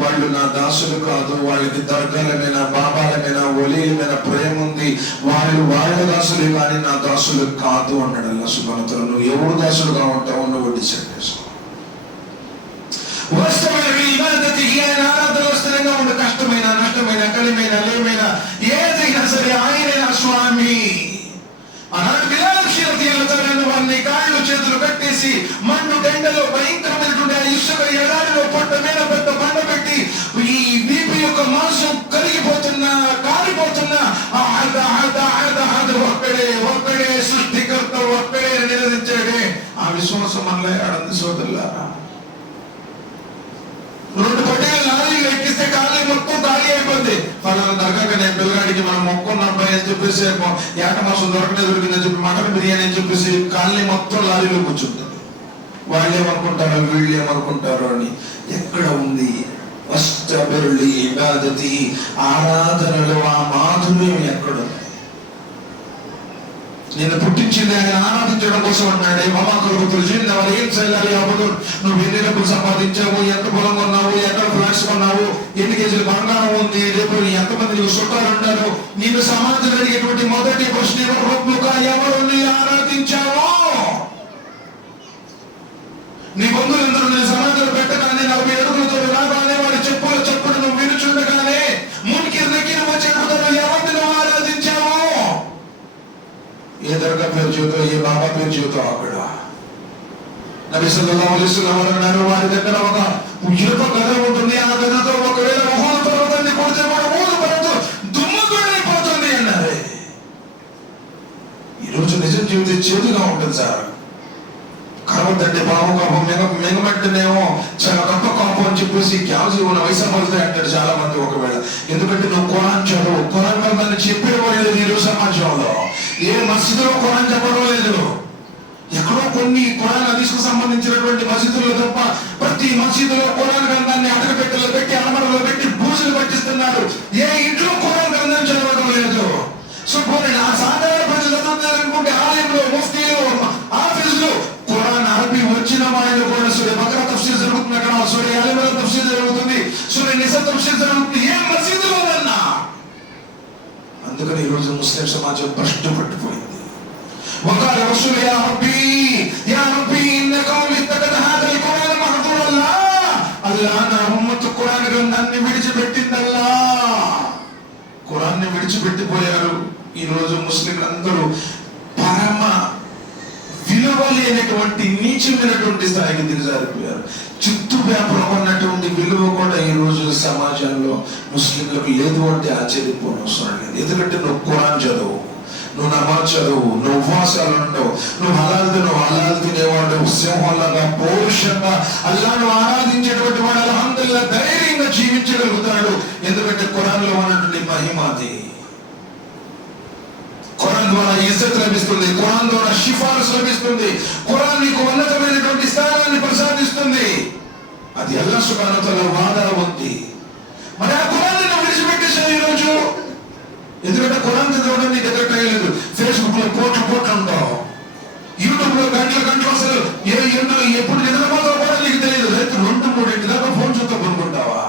వాళ్ళు నా దాసులు కాదు, వాళ్ళకి దర్గాల మీద, బాబాల మీద, ఒలీల మీద ప్రేమ ఉంది, వాళ్ళు వాళ్ళ దాసులే కానీ నా దాసులు కాదు అన్నాడు అల్లాహ్ సుబ్హానహు వ తఆలా. నువ్వు ఎవరు దాసులుగా ఉంటావు నువ్వు డిసైడ్ చేసుకో. ఆరాధనలో స్థిరంగా ఉండే, కష్టమైన, నష్టమైన, కలిమైన, లేమైన, ఏదైనా సరే ఆయనే నా స్వామి. ఆనాడు బిలాల్ వారిని కాళ్ళు చేతులు కట్టేసి మండు టెండలో భయంకరమైనటువంటి ఆ ఇసుక ఎడారిలో పొట్ట మీద పెద్ద బండ పెట్టి ఈ వీపు యొక్క మాంసం కరిగిపోతున్నా, కాలిపోతున్నా, ఒక్కడే సృష్టికర్త, ఒక్కడే నిలదించాడే. ఆ విశ్వాసం మనలో ఆడంది సోదరులారా. 2 పట్టేలు లారీలు ఎక్కిస్తే ఖాళీ మొత్తం ఖాళీ అయిపోద్ది. ఫలానా దర్గాకి నేను పిల్లగాడికి మనం మొక్కున్న అబ్బాయి అని చెప్పేసి ఏట మాసం దొరికిందని చెప్పి మటన్ బిర్యానీ అని చెప్పేసి ఖాళీ మొత్తం లారీలో కూర్చుంటుంది. వాళ్ళేమనుకుంటారో వీళ్ళేమనుకుంటారో అని. ఎక్కడ ఉంది ఆరాధనలో ఆ మాధుర్యం ఎక్కడుంది? నిన్ను పుట్టించింది ఆయన ఆరాధించడం కోసం అన్నాడే. నువ్వు ఎన్ని డబ్బులు సంపాదించావు, ఎంత పొలం కొన్నావు, ఎక్కడ ఫ్లాట్స్ కొన్నావు, ఎన్ని కేజీలు బంగారం ఉంది, రేపు ఎంతమంది నీకు చుట్టాలు ఉంటారు, నిన్ను సమాజం అడిగేటువంటి మొదటి ప్రశ్న ఎవరు ఆరాధించావో. నీ బంధువులందరూ నేను సమాజంలో పెట్టగానే 40 అడుగులతో రాగానే వాడి చెప్పులు నువ్వు వినుచుండగానే మునికి రెక్కిన వచ్చి అడుగుతారు, ఎవరిని నువ్వు ఆరాధించావు? ఏ దర్గా పేరు చెబుతావు, ఏ బాబా పేరు చెబుతావు? అక్కడ నబీ సల్లల్లాహు అలైహి వసల్లం అన్నారు, వారి దగ్గర ఒక ఇనుప గద ఉంటుంది. ఆ గదతో ఒకవేళ ఉహుద్ పర్వతాన్ని కొడితే వాడు ఉహుద్ పర్వతం దుమ్ముగూడైపోతుంది అన్నారు. ఈరోజు నిజం జీవితం చేదుగా ఉంటుంది సార్. కరవద్దంటే పాపం కోపం, మిగమంటేనేమో చాలా గొప్ప కోపం అని చెప్పేసి గ్యాస్ ఉన్న వయసు పడుతాయి అంటాడు చాలా మంది. ఒకవేళ ఎందుకంటే నువ్వు ఖురాన్ చదువు, ఖురాన్ వల్ల చెప్పేవాళ్ళు లేదు ఈరోజు సమాజంలో. ఏ మసీదులో ఖురాన్ చెప్పడం లేదు. ఎక్కడో కొన్ని ఖురాన్ హదీస్కు సంబంధించినటువంటి మసీదుల్లో తప్ప ప్రతి మసీదులో ఖురాన్ గ్రంథాన్ని అటకపెట్టెలో పెట్టి, అలమరలో పెట్టి పూజలు పట్టిస్తున్నారు. ఏ ఇంట్లో ఖురాన్ గ్రంథం చదవడం లేదు. సో ఆ సాధారణ ప్రజలు చదువుతారనుకుంటే ఆలయంలో, ముఫ్తీలు, ఆఫీసులు ఖురాన్ అరబీ వచ్చిన వాళ్ళు కూడా సూర్య బకరా తఫ్సీర్ జరుగుతుంది, అక్కడ సూర్య ఆల్ ఇమ్రాన్ తఫ్సీర్ జరుగుతుంది, సూర్య నిసా తఫ్సీర్ జరుగుతుంది. ఏ మసీదులో ఉన్నా. అందుకని ఈరోజు ముస్లిం సమాజం భ్రష్టు పట్టిపోయింది. وقال رسول يا ربي إن قومي اتخذ هذا القرآن محظورا. అల్లాహ్ నా ఉమ్మత్ ఖురాన్ గ్రంథాన్ని విడిచిపెట్టిందల్లా. ఖురాన్ని విడిచిపెట్టిపోయారు. ఈరోజు ముస్లింలందరూ పరమ విలువ లేనటువంటి నీచమైనటువంటి స్థాయికి దిగజారిపోయారు. చుట్టూ వ్యాపారం ఉన్నటువంటి విలువ కూడా ఈ రోజు సమాజంలో ముస్లింలకు లేదు అంటే ఆశ్చర్యపోనవసరం లేదు. ఎందుకంటే నువ్వు ఖురాన్ చదువు, నువ్వు నమాజ్ చదువు, నువ్వు ఉపవాసాలు ఉండవు, నువ్వు హలాల్ తినేవాడు, సింహంలాగా పౌరుషంగా అల్లాను ఆరాధించేటువంటి వాడు అల్హమ్దులిల్లాహ్ ధైర్యంగా జీవించగలుగుతాడు. ఎందుకంటే ఖురాన్లో ఉన్నటువంటి మహిమ అది. ఖురాన్ ద్వారా ఇజ్జత్ లభిస్తుంది, ఖురాన్ ద్వారా షిఫారసు లభిస్తుంది, ఖురాన్ నీకు ఉన్నతమైనటువంటి స్థానాన్ని ప్రసాదిస్తుంది. అది అల్లాహ్ సుబ్హానహు వ తఆలా వాదా ఉంది. మరి ఆ ఖురాన్ని నువ్వు విడిచిపెట్టేసావు ఈరోజు. ఎందుకంటే ఖురాన్ చదవడం నీకు ఎదురు లేదు. ఫేస్బుక్ లో కోట్లు ఉండవు, యూట్యూబ్ లో గంటలు అసలు ఎప్పుడు నిద్రపోతావు కూడా నీకు తెలియదు. రైతు 2-3 దాకా ఫోన్ చూస్తూ కొనుక్కుంటావా?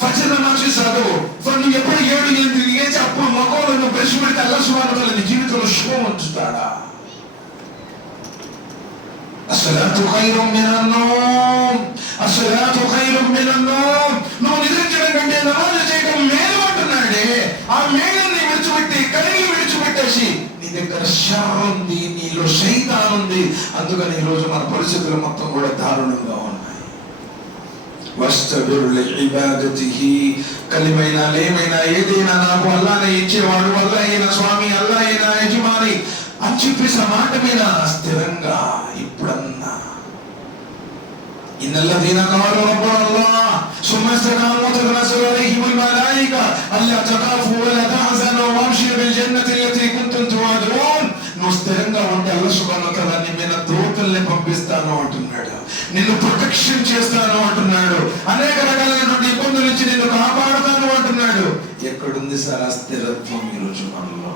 ఫజర్ నమాజ్ చదువు. నువ్వు ఎప్పుడు 7-8 లేచి అప్పుడు మొక్కలు నువ్వు బ్రష్ పెడితే అల్లాహ్ సుబ్హానహు వ తఆలా నీ జీవితంలో శుభం ఉంచుతాడా? అస్సలాతు ఖైరుం మినన్ నౌమ్, అస్సలాతు ఖైరుం మినన్ నౌమ్. నువ్వు నిద్రించడం కంటే నమాజ్ చేయడం మేలు అంటున్నాడే. ఆ మేలుని విడిచిపెట్టి కళ్ళు విడిచిపెట్టేసి నీ దగ్గర షర్ ఉంది, నీలో శైతాన్ ఉంది. అందుకని ఈ రోజు మన పరిస్థితులు మొత్తం కూడా దారుణంగా ఉన్నాయి. వస్తబిర్ లిఇబాదతిహి, కలిమైనా లేమైనా ఏదైనా నాకు అల్లాహనే ఇచ్చేవాడు, అల్లాహే నా స్వామి, అల్లాహే నా యజమాని అని చెప్పేసి ఆ మాట మీద స్థిరంగా ఇప్పుడన్నా ఇన్నల్లదీన ఖాలు రబ్బునల్లాహ్ సుమ్మ ఇస్తకాము తతనస్సలు అలైహిముల్ మలాయికా అల్లా తఖాఫు వలా తహజను వబ్షిరు బిల్ జన్నతి అల్లతీ కుంతుం తుఅదున్. నువ్వు స్థిరంగా ఉంటే అల్లాహ్ సుబ్హానహు వ తఆలా నీ మీద దూతల్ని పంపిస్తాను అంటున్నాడు, నిన్ను ప్రొటెక్షన్ చేస్తాను అంటున్నాడు, అనేక రకాలైనటువంటి ఇబ్బందుల నుంచి నిన్ను కాపాడుతాను అంటున్నాడు. ఎక్కడుంది సార్ ఆ స్థిరత్వం ఈరోజు మనలో?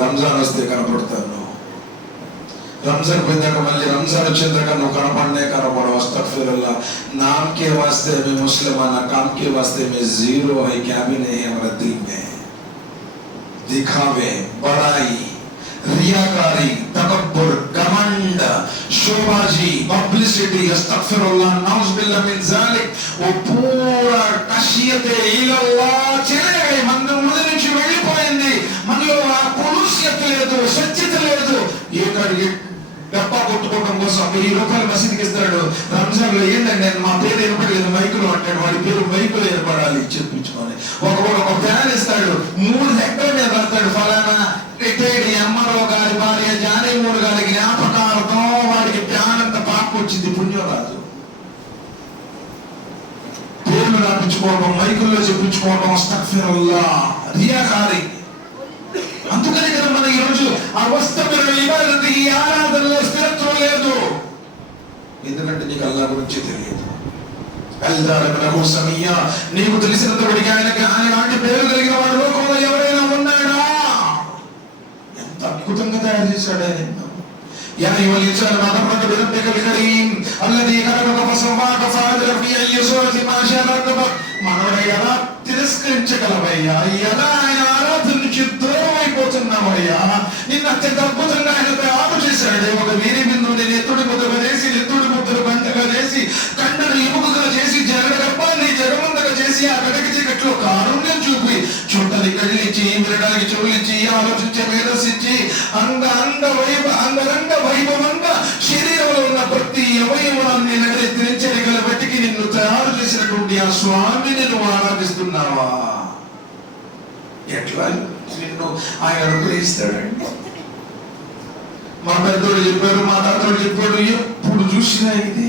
రంజాన్ వస్తే కనపడతాను, రంజాన్ పోయిందాక మళ్ళీ రంజాన్ వచ్చేదాకా నువ్వు కనపడవు. అస్తగ్ఫిరుల్లాహ్, नाम के वास्ते मैं मुसलमान, काम के वास्ते मैं जीरो है, क्या भी नहीं है हमारे दिल में. दिखावे, बड़ाई, रियाकारी, तकब्बुर, घमंड, शोबाजी, पब्लिसिटी, अस्तगफिरुल्लाह, नऊज़ बिल्लाह मिन ज़ालिक, वो पूरा कशियते इलल्लाह चले गए. मन నుంచి వెళ్ళిపోయింది. మనలో ఆ పులుస్యత లేదు, స్వచ్ఛత లేదు. డబ్బా కొట్టుకోవడం కోసం 1000 రూపాయలు మసీదుకి ఇస్తాడు. రంజాన్ లో ఏంటంటే మా పేరు వినపడలేదు మైకులో అంటాడు, వాడి పేరు మైకులో వినపడాలి చెప్పించుకొని. ఒక ఫ్యాన్ ఇస్తాడు, 3 హెక్టార్ల మీద రాస్తాడు, ఫలానా రిటైర్డ్ ఎంఆర్ఓ గారి భార్య జానీమూరు గారి జ్ఞాపకాలతో వాడికి ఫ్యాన్ అంత పాప వచ్చింది. పుణ్యం రాదు. పేర్లు రాపించుకోవడం, మైకుల్లో చెప్పించుకోవడం, అస్తగ్ఫిరుల్లాహ్, రియాకారి. అందుకని కదా మన ఈరోజు అవస్థపర ఇబాదత్, ఈ ఆరాధనలో స్థిరత్వం లేదు. ఎందుకంటే నీకు అల్లాహ్ గురించి తెలియదు. అల్లాహు సమీయా, నీకు తెలిసినంత వరకు ఆయన లాంటి పేరు కలిగిన వాడు లోకంలో ఎవరైనా ఉన్నాడా? ఎంత అద్భుతంగా తయారు చేశాడు ఆయన. యా అయ్యుహల్ ఇన్సాను మా గర్రక బిరబ్బికల్ కరీం అల్లదీ ఖలఖక ఫసవ్వాక ఫఅదలక ఫీ అయ్యి సూరతి మా షా'a రకబక్. మనోడు ఎలా తిరస్కరించగలవయ్యా? ఎలా ఆయన ఆరాధన నుంచి దూరం అయిపోతున్నావయ్యా? నిన్ను అత్యంత అద్భుతంగా ఆయన తయారు చేశాడు. ఒక వీరి బిందువుని నెత్తుడి ముద్దగా చేసి, నెత్తుడి ముద్దలు బంటగా చేసి, కండను ఎముకగా చేసి, జరగడబ్బాన్ని జగమంతగా చేసి, ఆ గడకి చీకట్లో కారుణ్యం చూపి, చూడటానికి కళ్ళిచ్చి, వినడానికి చెవులిచ్చి, ఆలోచించే మేధస్సిచ్చి, అంగరంగ వైభవంగా శరీరంలో ఉన్న ప్రతి అవయవాన్ని నడిపించగల బట్టికి నిన్ను తయారు చేసినటువంటి ఆ స్వామిని నువ్వు ఆరాధిస్తున్నావా? ఎట్లా నిన్ను ఆయన అనుగ్రహిస్తాడండి? మా పెద్దోళ్ళు చెప్పారు, మా తాతోళ్ళు చెప్పాడు, ఎప్పుడు చూసినా ఇది.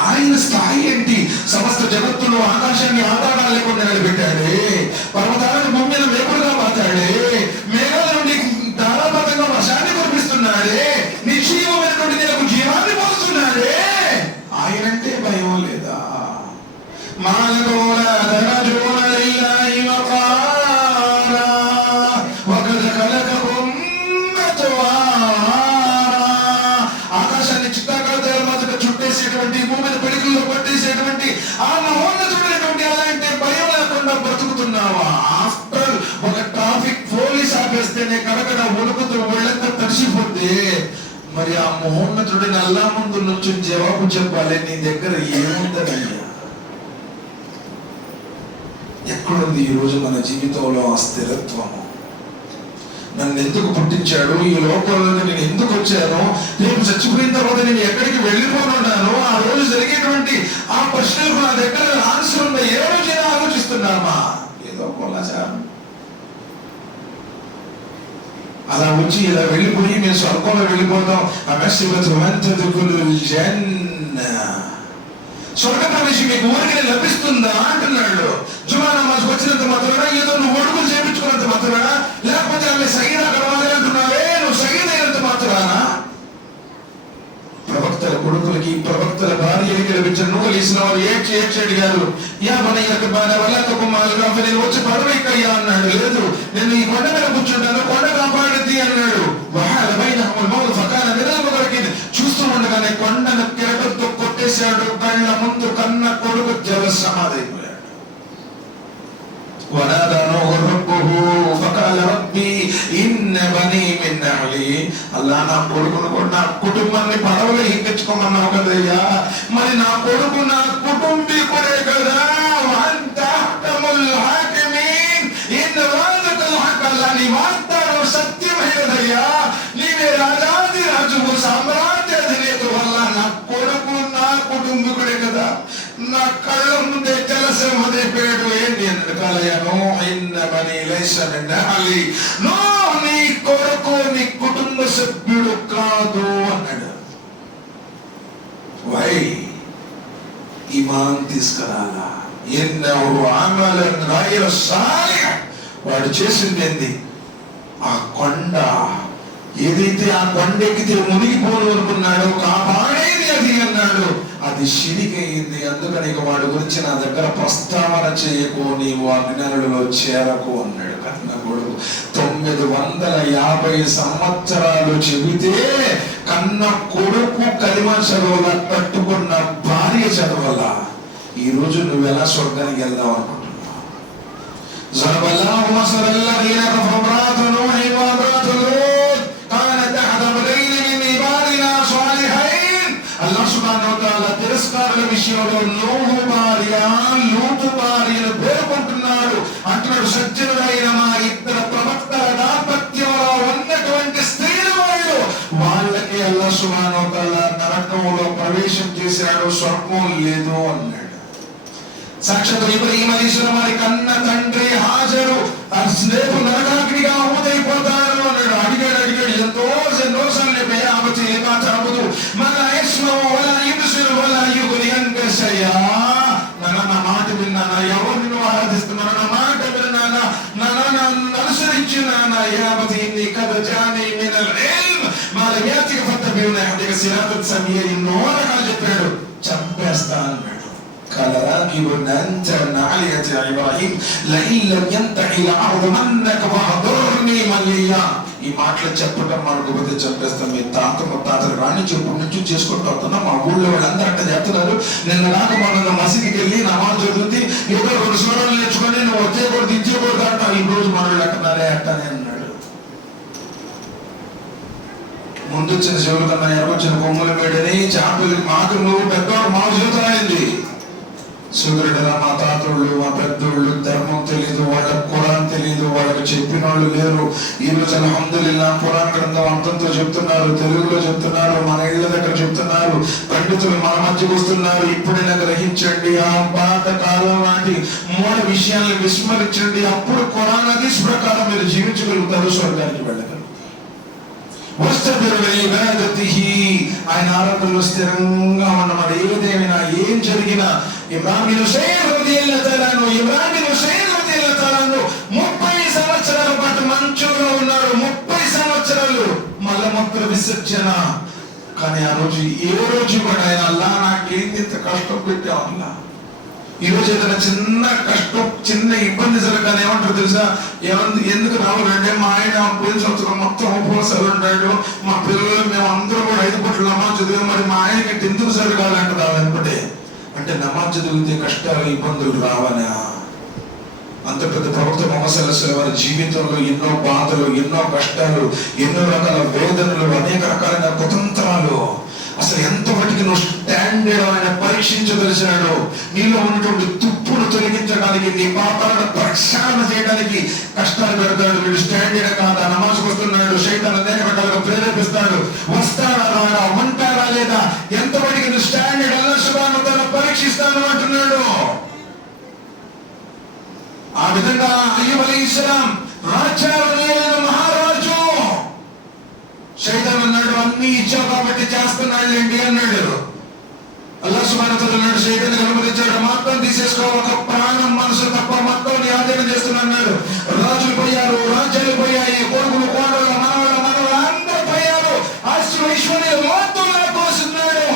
ఆయన స్థాయి ఏంటి? సమస్త జగత్తులో ఆకాశాన్ని ఆధారాలు లేకుండా నిలబెట్టాడే, పర్వతాలను భూమి మీద వేపుడుగా మాతాడే, మేఘాల నుండి ధారాపాతంగా వర్షాన్ని కురిపిస్తున్నాడే, నిశ్చయమైనటువంటి నీకు జీవాన్ని పోస్తున్నాడే. ఆయనంటే భయం లేదా? ఆకాశాన్ని చిత్తాకార మాత్రం చుట్టేసేటువంటి, భూమిని పిడికిల్లో పట్టేసేటువంటి ఆ మహోన్నతుడైనటువంటి అలాంటి భయం లేకుండా బ్రతుకుతున్నావా? ఆఫ్టర్ ఒక ట్రాఫిక్ పోలీస్ ఆపేస్తేనే కడకడ ఉడుకుతూ ఒళ్ళంతా తడిసిపోతే మరి ఆ మహోన్నతుడిని అల్లా ముందు నుంచి జవాబు చెప్పాలి, నీ దగ్గర ఏముందనయ్యా? ఎక్కడుంది ఈరోజు మన జీవితంలో ఆ స్థిరత్వము? నన్ను ఎందుకు పుట్టించాడు? ఈ లోకంలోకి నేను ఎందుకు వచ్చాను? రేపు చచ్చిపోయిన తర్వాత నేను ఎక్కడికి వెళ్ళిపోనున్నాను? ఆ రోజు జరిగేటువంటి ఆ ప్రశ్నలకు నా దగ్గర ఆన్సర్ ఉందా? ఏ రోజైనా ఆలోచిస్తున్నామా? ఏదో కొలాచారం. అలా వచ్చి ఇలా వెళ్ళిపోయి మేము స్వర్గంలో వెళ్ళిపోతాం. స్వర్గ ప్రవేశం మీకు ఊరికి లభిస్తుందా అంటున్నాడు. జుమా నమాజ్కి వచ్చినంత మాత్రాన, ఏదో నువ్వు ఒడుగులు చేయించుకున్నంత మాత్రాన, లేకపోతే ఆమె సగీరా కలవాలి అంటున్నావే, నువ్వు సగీద అయినంత మాత్రాన ప్రవక్తల కొడుకులకి ప్రవక్తల భార్యలకి లభించిన నువ్వు లేసిన వారు ఏడ్చి అడిగారు, నేను వచ్చి పడవెక్కయ్యా అన్నాడు. లేదు, నేను ఈ కొండ మీద కూర్చుంటాను, కొండ కాపాడింది అన్నాడు. చూస్తూ ఉండగానే కొండను కెరటంతో కొట్టేశాడు. కళ్ళ ముందు కన్న కొడుకు జల సమాధైపోయాడు. అల్లా, నా కొడుకును కూడా నా కుటుంబాన్ని పడవలో ఎక్కించుకోమన్నావు కదయ్యా, మరి నా కొడుకు నా కుటుంబీకుడే కదా. నీ వాగ్దానం సత్యమైనదయ్యా, నీవే రాజాది రాజువు, సామ్రాజ్య అధినేత వల్ల నా కొడుకు నా కుటుంబీకుడే కదా. నా కళ్ళ ముందే జలసమదైపోయాడు. ఏంటి అన్నాడు? నీ కొడుకు నీ కుటుంబ సభ్యుడు కాదు అన్నాడు. వై ఈమాన్ తీసుకురాలా. వాడు చేసింది ఏంది? ఆ కొండ ఏదైతే ఆ కొండ ఎక్కితే మునిగిపోను అనుకున్నాడో, కాపాడేది అది అన్నాడు, అది షిరికయింది. అందుకని వాడి గురించి నా దగ్గర ప్రస్తావన చేయకు, నీవు అజ్ఞానులలో చేరకు అన్నాడు. కన్న కొడుకు 950 సంవత్సరాలు చెబితే కన్న కొడుకు కలిమ చదవల, కట్టుకున్న భార్య చదవల. ఈ రోజు నువ్వు ఎలా స్వర్గానికి వెళ్దాం అనుకుంటున్నావు? తిరస్కారాల విషయంలో నూహు భార్య లూతు భార్యను పేర్కొంటున్నాడు. అంటున్నాడు, సజ్జనుడైన మా ఇద్దరు ప్రవక్తల దాంపత్యంలో ఉన్నటువంటి స్త్రీలు వాళ్ళకి అల్లాహ్ సుబ్హానహు వ తఆలా నరకంలో ప్రవేశం చేశాడు, స్వర్గం లేదు అన్నాడు. సాక్షాత్ ఇబ్రాహీం అలైహిస్సలాం వారి కన్న తండ్రి హాజరు రేపు నరకాగ్నిగా ఊదైపోతాడు అన్నాడు. అడిగాడు ఎన్నోసార్లు నా మాట విన్నానా? ఎవరు నిన్ను ఆరాధిస్తున్నాను? నా మాట విన్నానా? నన్ను అనుసరించినానా? చెప్పాడు, చంపేస్తా అన్నాడు. ఈ మాటలు చెప్పడం మనకు పోతే చంపేస్తాం. మీ తాత ముత్తాతలు రాణి చెప్పుడు నుంచి చేసుకుంటూ వస్తున్నాం. మా ఊళ్ళో వాళ్ళందరూ అట్ట చెప్తున్నారు. నిన్న నాకు మొన్న మసీదుకి వెళ్ళి నమాజ్ చదువుతుంది, ఏదో 2 స్వరాలు నేర్చుకొని నువ్వు వచ్చేకూడదు ఇచ్చేకూడదు అంటావు. ఈ రోజు మనల్ని అట్టనారే అట్టనే అన్నాడు. ముందు వచ్చిన శివుల కన్నా ఎరగొచ్చిన కొమ్ముల మేడని చాపలకి మాకు నువ్వు పెద్దవాడు మాకు చెబుతాయింది. సోదరుడు, మా తాతోళ్ళు మా పెద్దోళ్ళు ధర్మం తెలీదు, వాళ్ళకి ఖురాన్ తెలీదు, వాళ్ళకి చెప్పిన వాళ్ళు లేరు. ఈ రోజు అల్హమ్దులిల్లాహ్ ఖురాన్ గ్రంథం అంతంతో చెప్తున్నారు, తెలుగులో చెప్తున్నారు, మన ఇళ్ళ దగ్గర చెప్తున్నారు, పండితులు మన మధ్యకు వస్తున్నారు. ఇప్పుడైనా గ్రహించండి, ఆ పాత కాలం నాటి మూల విషయాలను విస్మరించండి. అప్పుడు ఖురాన్ హదీస్ ప్రకారం మీరు జీవించగలుగుతారు, స్వర్గానికి వెళ్ళగలరు. ఆయన ఆరాధనలో స్థిరంగా ఉన్నమాట. ఏదేమైనా ఏం జరిగినా ఇబ్రాహీం హుసైన్ రలియల్లాహు 30 సంవత్సరాల పాటు మంచులో ఉన్నారు. 30 సంవత్సరాలు మలమూత్ర విసర్జన. కానీ ఆ రోజు ఏ రోజు కూడా ఆయన అల్లా నాకేంది ఇంత కష్టం పెట్టావు అల్లా. ఈ రోజు ఏదైనా చిన్న కష్టం చిన్న ఇబ్బంది జరగానే ఏమంటారు తెలుసా? ఎందుకు రావాలంటే మా ఆయన పోయిన సంవత్సరం మొత్తం ఉపవాసాలు ఉంటాడు, మా పిల్లలు మేము అందరూ కూడా 5 పూటలు నమాజ్ చదివాం, మరి మా ఆయనకి ఎందుకు జరగాలంటే రావాలనుకుంటే అంటే నమాజ్ చదివితే కష్టాలు ఇబ్బందులు రావనా? అంత పెద్ద ప్రవక్త ముహమ్మద్ సల్లల్లాహు అలైహి వసల్లం వారి జీవితంలో ఎన్నో బాధలు, ఎన్నో కష్టాలు, ఎన్నో రకాల వేదనలు, అనేక రకాలైన కుతంత్రాలు. అసలు ఎంతవరకు నువ్వు స్టాండర్డ్ ఆయన పరీక్షించదలిచాడు. నీలో ఉన్నటువంటి తుప్పును తొలగించడానికి, నీ పాపాలను ప్రక్షాళన చేయడానికి కష్టాలు పెడతాడు. వీడు స్టాండర్డ్ కాదా? నమాజ్కి వస్తున్నాడు, శైతాన్ అనేక రకాలుగా ప్రేరేపిస్తాడు. వస్తాడా రాడా? ఉంటాడా లేదా? ఎంతవరకు నువ్వు స్టాండర్డ్ అల్లాహ్ సుబ్హానహు వ తఆలా పరీక్షిస్తాను అంటున్నాడు. ఆ విధంగా అయ్యూబ్ అలైహిస్సలాం రాజ్యాల మహారాజు శైతాన్ అన్నాడు, అన్ని ఇచ్చావు కాబట్టి చేస్తున్నాడు ఏంటి అన్నాడు. అల్లాహ్ సుబ్హానహు వ తఆలా అన్నాడు, శైతాన్ని అనుమతించాడు, మొత్తం తీసేసుకో, ఒక ప్రాణం మనసు తప్ప మొత్తం నీ ఆధీనం చేస్తున్నా అన్నాడు. రాజులు పోయారు, రాజ్యాలు పోయాయి, కొడుకులు కోడలు మనవలు అందరూ పోయారు, ఆస్తి ఐశ్వర్యం మొత్తం నాకు వస్తున్నాడు.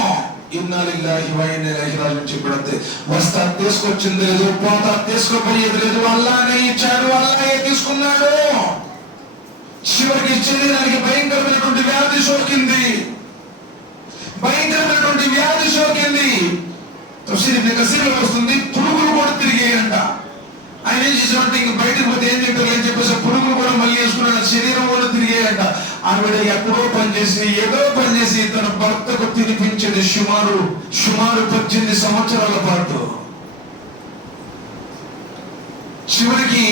ఇన్నా లిల్లాహి వ ఇన్నా ఇలైహి రాజిఊన్ చెప్పినట్టే, వస్తా తీసుకొచ్చింది లేదు, పోతా తీసుకుపోయేది లేదు, అల్లాహనే ఇచ్చాడు, అల్లాహే తీసుకున్నాడు. చివరికి శరీరానికి భయంకరమైనటువంటి వ్యాధి సోకింది, భయంకరమైనటువంటి వ్యాధి సోకింది. తఫ్సీర్ ఇబ్న్ కసీర్లో వస్తుంది, పురుగులు కూడా తిరిగాయంట. ఆయన ఏం చేసినట్టు ఇంక బయటకు పోతే ఏం తింటారు అని చెప్పేసి పురుగులు కూడా మళ్ళీ వేసుకున్నాడు, శరీరం కూడా తిరిగాయంట. ఆవిడ ఎక్కడో పనిచేసి ఏదో పనిచేసి తన భర్తకు తినిపించేది సుమారు 18 సంవత్సరాల పాటు. చివరికి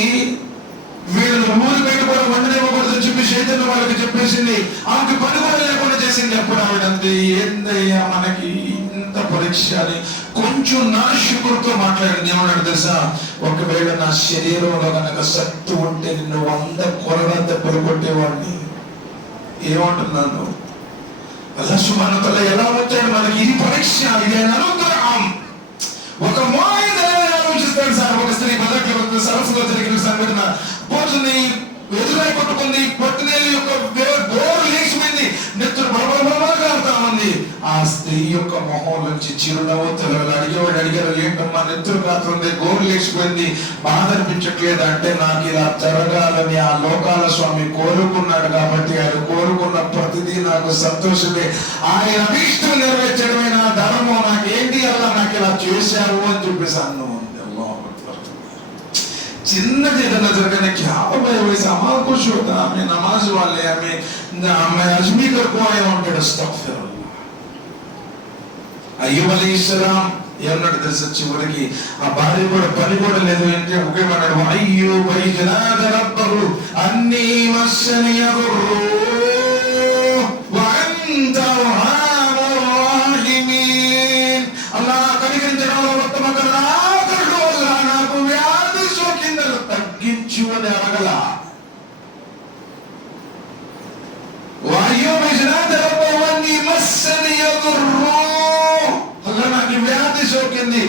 వీళ్ళు ఊరు బయట కూడా వండనివ్వకూడదని చెప్పి శైతాన్ వాళ్ళకి చెప్పేసింది, ఆమెకి పని కూడా లేకుండా చేసింది. అప్పుడు ఆవిడ అంది, ఏందయ్యా మనకి ఇంత పరీక్ష అని కొంచెం నా శుక్రుతో మాట్లాడింది. ఏమన్నాడు తెలుసా, ఒకవేళ నా శరీరంలో కనుక శక్తి ఉంటే నిన్ను 100 కొరడా దెబ్బలు కొట్టేవాడిని. ఏమంటున్నాను, అల్లాహ్ సుబ్హానహు వ తఆలా ఎలా వచ్చాడు మనకి, ఇది పరీక్ష, ఇది అనుగ్రహం. ఒక మోయిన్ ఆలోచిస్తాడు సార్. ఒక స్త్రీ మొదట్లో సరస్సులో జరిగిన సంఘటన పోతుంది, ఎదురాయి కొట్టుకుంది, పొట్టినేలు యొక్క గోరు లేచిపోయింది, నెత్తురు బలబలబలగా ఉంది. ఆ స్త్రీ యొక్క మొహం నుంచి చిరునవ్వు తెలవలు. అడిగారు, ఏంటమ్మా నెత్తురు కాస్తుంది, గోరు లేచిపోయింది, బాధ అనిపించట్లేదు అంటే, నాకు ఇలా జరగాలని ఆ లోకాల స్వామి కోరుకున్నాడు కాబట్టి ఆయన కోరుకున్న ప్రతిదీ నాకు సంతోషమే, ఆయన అభీష్టం నెరవేర్చడమే నా ధర్మం, నాకేంటి అలా నాకు ఇలా చేశారు అని చెప్పేసి అన్ను. जिंदगी का नजर करने क्या भाई वैसे हमारा कुछ होता है, हमें नमाज वाले हमें अजमी कर को आए उनके अस्तगफिरुल्लाह. అయ్యూబ్ అలైహిస్సలాం ఏమన్నాడు తెలుసా, చివరికి ఆ భార్య కూడా పని కూడా లేదు అంటే ఒకేమన్నాడు, అయ్యూబ్ ఇజ్నాద రబ్బహు అన్నీ మస్సని యదుర్రు వ అంత అర్హమర్ రాహిమీన్. అల్లాహ్ కనికరించడంలో ఉత్తమకరుడా, నాకు వ్యాధి సోకిందని తగ్గించు అని అడగల. అయ్యూబ్ ఇజ్నాద రబ్బహు అన్నీ మస్సని యదుర్రు, నాకు వ్యాధి సోకింది,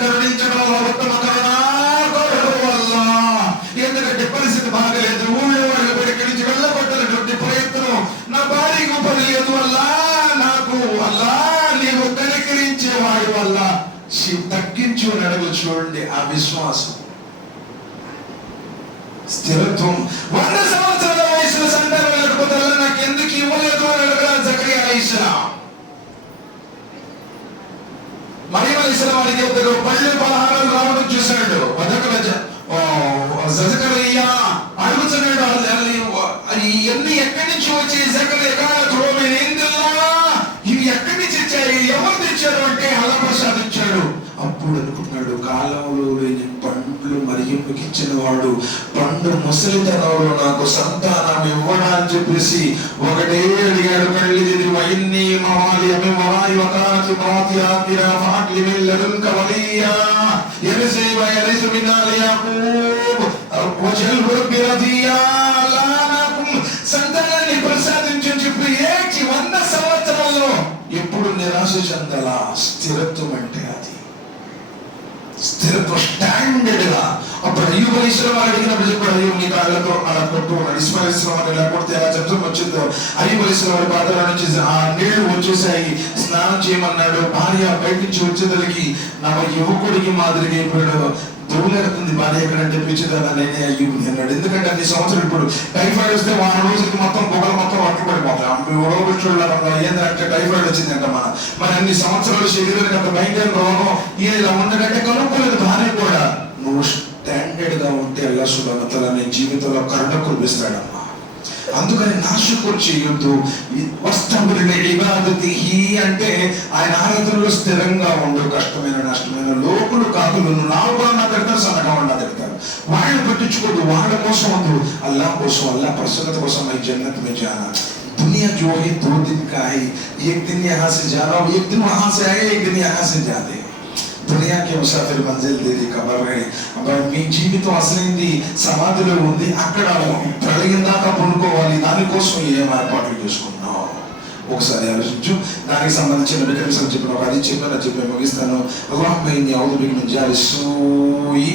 కరుణించడంలో ఉత్తమ కరుణాకరుడు అల్లాహ్. ఎందుకంటే పరిస్థితి బాగలేదు, ఊళ్ళో వాళ్ళు ఇక్కడి నుంచి వెళ్ళబడ్డటువంటి ప్రయత్నం, నా భార్యకు పని లేదు, అల్లాహ్ నాకు అల్లాహ్ నీవు కనికరించేవాడు వల్ల తగ్గించు అని అడుగు. చూడండి ఆ విశ్వాసం, స్థిరత్వం. 100 సంవత్సరాల వయసులో సంతానం లేకపోతే నాకు ఎందుకు ఇవ్వలేదు అని అడగల జకరియా అలైహిస్సలాం. మరియం అలైహిస్సలాం దగ్గర పళ్ళు పలహారాలు రావడం చూశాడు. జకరియా అడుగుతున్నాడు, ఇవన్నీ ఎక్కడి నుంచి వచ్చి జకరియా ఇవి ఎక్కడి నుంచి వచ్చాయి, ఎవరు తెచ్చారు అంటే అల్లాహ్ ప్రసాదించాడు. అప్పుడు అనుకున్నాడు, కాలంలో లేని పండ్లు మరియమ్మకి ఇచ్చిన వాడు పండు ముసలితనంలో నాకు సంతానం ఇవ్వడా అని చెప్పేసి ఒకటే అడిగాడు. కళ్ళిది వైన్ని మవాలి అమి మవాయి వకానతి బాతి ఆతిరా ఫాట్లి మిల్లడున్ కవలియా యరిసి వయరిసి మినాలి యాకూబ్ వజల్ రబ్బి రదియా లానకుం సంతానాన్ని ప్రసాదించని చెప్పి ఏచి 100 సంవత్సరాల్లో ఎప్పుడు నిరాశ చెందలా. స్థిరత్వం అంటే అది స్థిరత్వం, స్టాండర్డ్ గా. అప్పుడు అయ్యూబ్ అలైహిస్సలాం అడిగినప్పుడు చెప్పాడు, అయ్యూబ్ నీ కాళ్ళతో అలా కొట్టుకున్నాడు. ఇస్మాయిల్ అలైహిస్సలాం ఇలా కొడితే ఎలా చర్చం వచ్చిందో అయ్యూబ్ అలైహిస్సలాం బాధలో నుంచి ఆ నీళ్లు వచ్చేసాయి, స్నానం చేయమన్నాడు. భార్య బయట నుంచి వచ్చేదలికి నా యువకుడికి మాదిరిగా అయిపోయాడు. దూలెడుతుంది భార్య ఎక్కడంటే పిచ్చిదాన్ని నేనే అయ్యూబ్ అన్నాడు. ఎందుకంటే అన్ని సంవత్సరాలు ఇప్పుడు టైఫాయిడ్ వస్తే 1 రోజులకి మొత్తం బొగలు మొత్తం వట్టు పడిపోతాయి. ఏంటంటే టైఫాయిడ్ వచ్చిందంట మరి అన్ని సంవత్సరాలు శరీరానికి అంత భయంకర రోగం ఇలా ఉండకంటే కనుక్కోలేదు భార్య కూడా. నువ్వు స్టాండర్డ్ గా ఉంటే అల్లాహ్ సుబ్హానహు వ తఆలా నీ జీవితంలో కరుణ కురిపిస్తాడమ్మా. అందుకని నాశుకులు చేయొద్దు. ఇబాదతిహి అంటే ఆయన ఆరాధనలో స్థిరంగా ఉండు. కష్టమైన నష్టమైన లోకులు కాకులు నాలుగు తిడతారు, సన్నగా ఉన్నా తిడతారు, వాళ్ళని పట్టించుకోదు. వాళ్ళ కోసం వద్దు, అల్లాహ్ కోసం, అల్లాహ్ ప్రసన్నత కోసం. ఈ జన్నత్ में जाना, दुनिया जो है 2 दिन का है, एक दिन यहाँ से जाना, एक दिन वहां से आए, एक दिन यहाँ से जाते. దునియా కే ముసాఫిర్ మంజిల్ దేది ఖబర్ హై. మీ జీవితం అసలైంది సమాధిలో ఉంది, అక్కడ ప్రళయం దాకా పడుకోవాలి, దానికోసం ఏం ఏర్పాట్లు చేసుకున్నావు ఒకసారి ఆలోచించు. దానికి సంబంధించిన వికల్సం చెప్పిన ఒక అది చెప్పి ముగిస్తాను. అల్లాహ్ని ఔదు బిక మిన్ జారి సూయి,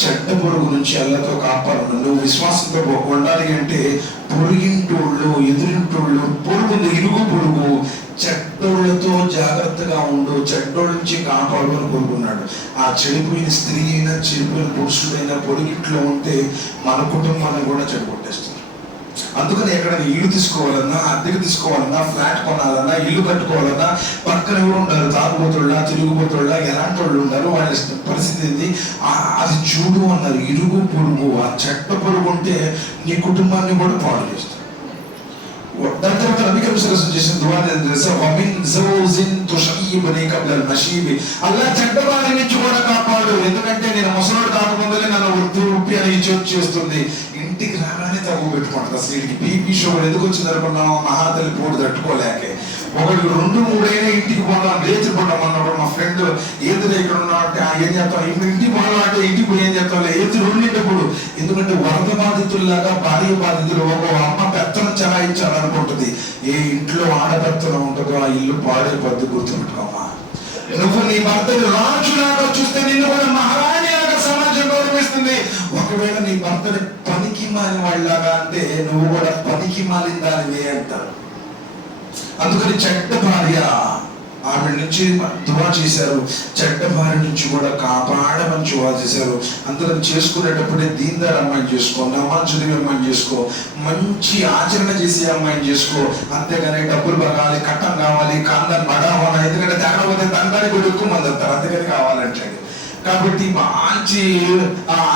చెడ్డ పొరుగు నుంచి అల్లతో కాపాడు. నువ్వు విశ్వాసంతో ఉండాలి అంటే పొరుగింటోళ్ళు, ఎదురింటోళ్ళు, పొరుగు ఇరుగు పొరుగు చెడ్డోళ్ళతో జాగ్రత్తగా ఉండు, చెడ్డోళ్ళ నుంచి కాపాడు అని కోరుకున్నాడు. ఆ చెడిపోయిన స్త్రీ అయినా చెడిపోయిన పురుషుడైనా పొరుగింట్లో ఉంటే మన కుటుంబాన్ని కూడా చెడగొట్టేస్తుంది. అందుకని ఎక్కడైనా ఇల్లు తీసుకోవాలన్నా, అద్దెకు తీసుకోవాలన్నా, ఫ్లాట్ కొనాలన్నా, ఇల్లు కట్టుకోవాలన్నా పక్కన ఎవరు ఉంటారు, తాగుబోతుళ్ళ, తిరుగుబోతుళ్ళ, ఎలాంటి వాళ్ళు ఉంటారు, వాళ్ళ పరిస్థితి ఏంది అది చూడు అన్నారు. ఇరుగు పొరుగు, ఆ చెడ్డ పొరుగు ఉంటే నీ కుటుంబాన్ని కూడా పాడు చేస్తారు. దాని తర్వాత నబీ కరీం సల్లల్లాహు అలైహి వసల్లం చేసిన దుఆ ఏంటంటే వమిన్ జౌజిన్ తుషయ్యిబని కబ్ల అల్-మషీబి, అల్లా చెడ్డ వారి నుంచి కూడా కాపాడు, ఎందుకంటే నేను ముసలోడు కాకముందలే నన్ను ఉప్పి అని చేస్తుంది. ఇంటికి రాగానే తగ్గు పెట్టుకుంటుంది. అసలు వీడికి బీపీ షుగర్ ఎందుకు వచ్చింది అనుకున్నాం, మహాతల్లి పోటు తట్టుకోలేకే. ఒకటి 2-3 ఇంటికి పోదాం లేచి పోవడం అన్నప్పుడు మా ఫ్రెండ్ ఏది ఇక్కడ ఉన్నావు అంటే ఏం చేస్తాం, ఇప్పుడు ఇంటికి పోవడం అంటే ఇంటికి పోయి ఏం చేస్తాం ఏది 2 ఎందుకంటే వరద బాధితుల్లాగా భార్య బాధితులు ఒక అమ్మ పెత్తనం చెలాయించాలనుకుంటుంది. ఏ ఇంట్లో ఆడపెత్తనం ఉంటుందో ఆ ఇల్లు పాడైపోద్ది, గుర్తుపెట్టుకోమ్మా. నువ్వు నీ భర్తని రాజులాగా చూస్తే నిన్ను కూడా మహారాణిలాగా సమాజం గౌరవిస్తుంది. ఒకవేళ నీ భర్తని పనికి మాలిన వాళ్ళలాగా అంటే నువ్వు కూడా పనికి మాలిన దానివే అంటారు. అందుకని చెడ్డ భార్య, ఆమె నుంచి దువా చేశారు, చెడ్డ భార్య నుంచి కూడా కాపాడమని దువా చేశారు. అందుకని చేసుకునేటప్పుడే దీన్దార్ అమ్మాయిని చేసుకో, నమాజ్ చదివే అమ్మాయిని చేసుకో, మంచి ఆచరణ చేసే అమ్మాయిని చేసుకో. అంతేగాని డబ్బులు బాగాలి, కట్టం కావాలి, కాందాన్ని బడావాలి, ఎందుకంటే తేకపోతే దండానికి కూడా ఎక్కువ మంది వస్తారు, అందుకని కావాలంటే. కాబట్టి మంచి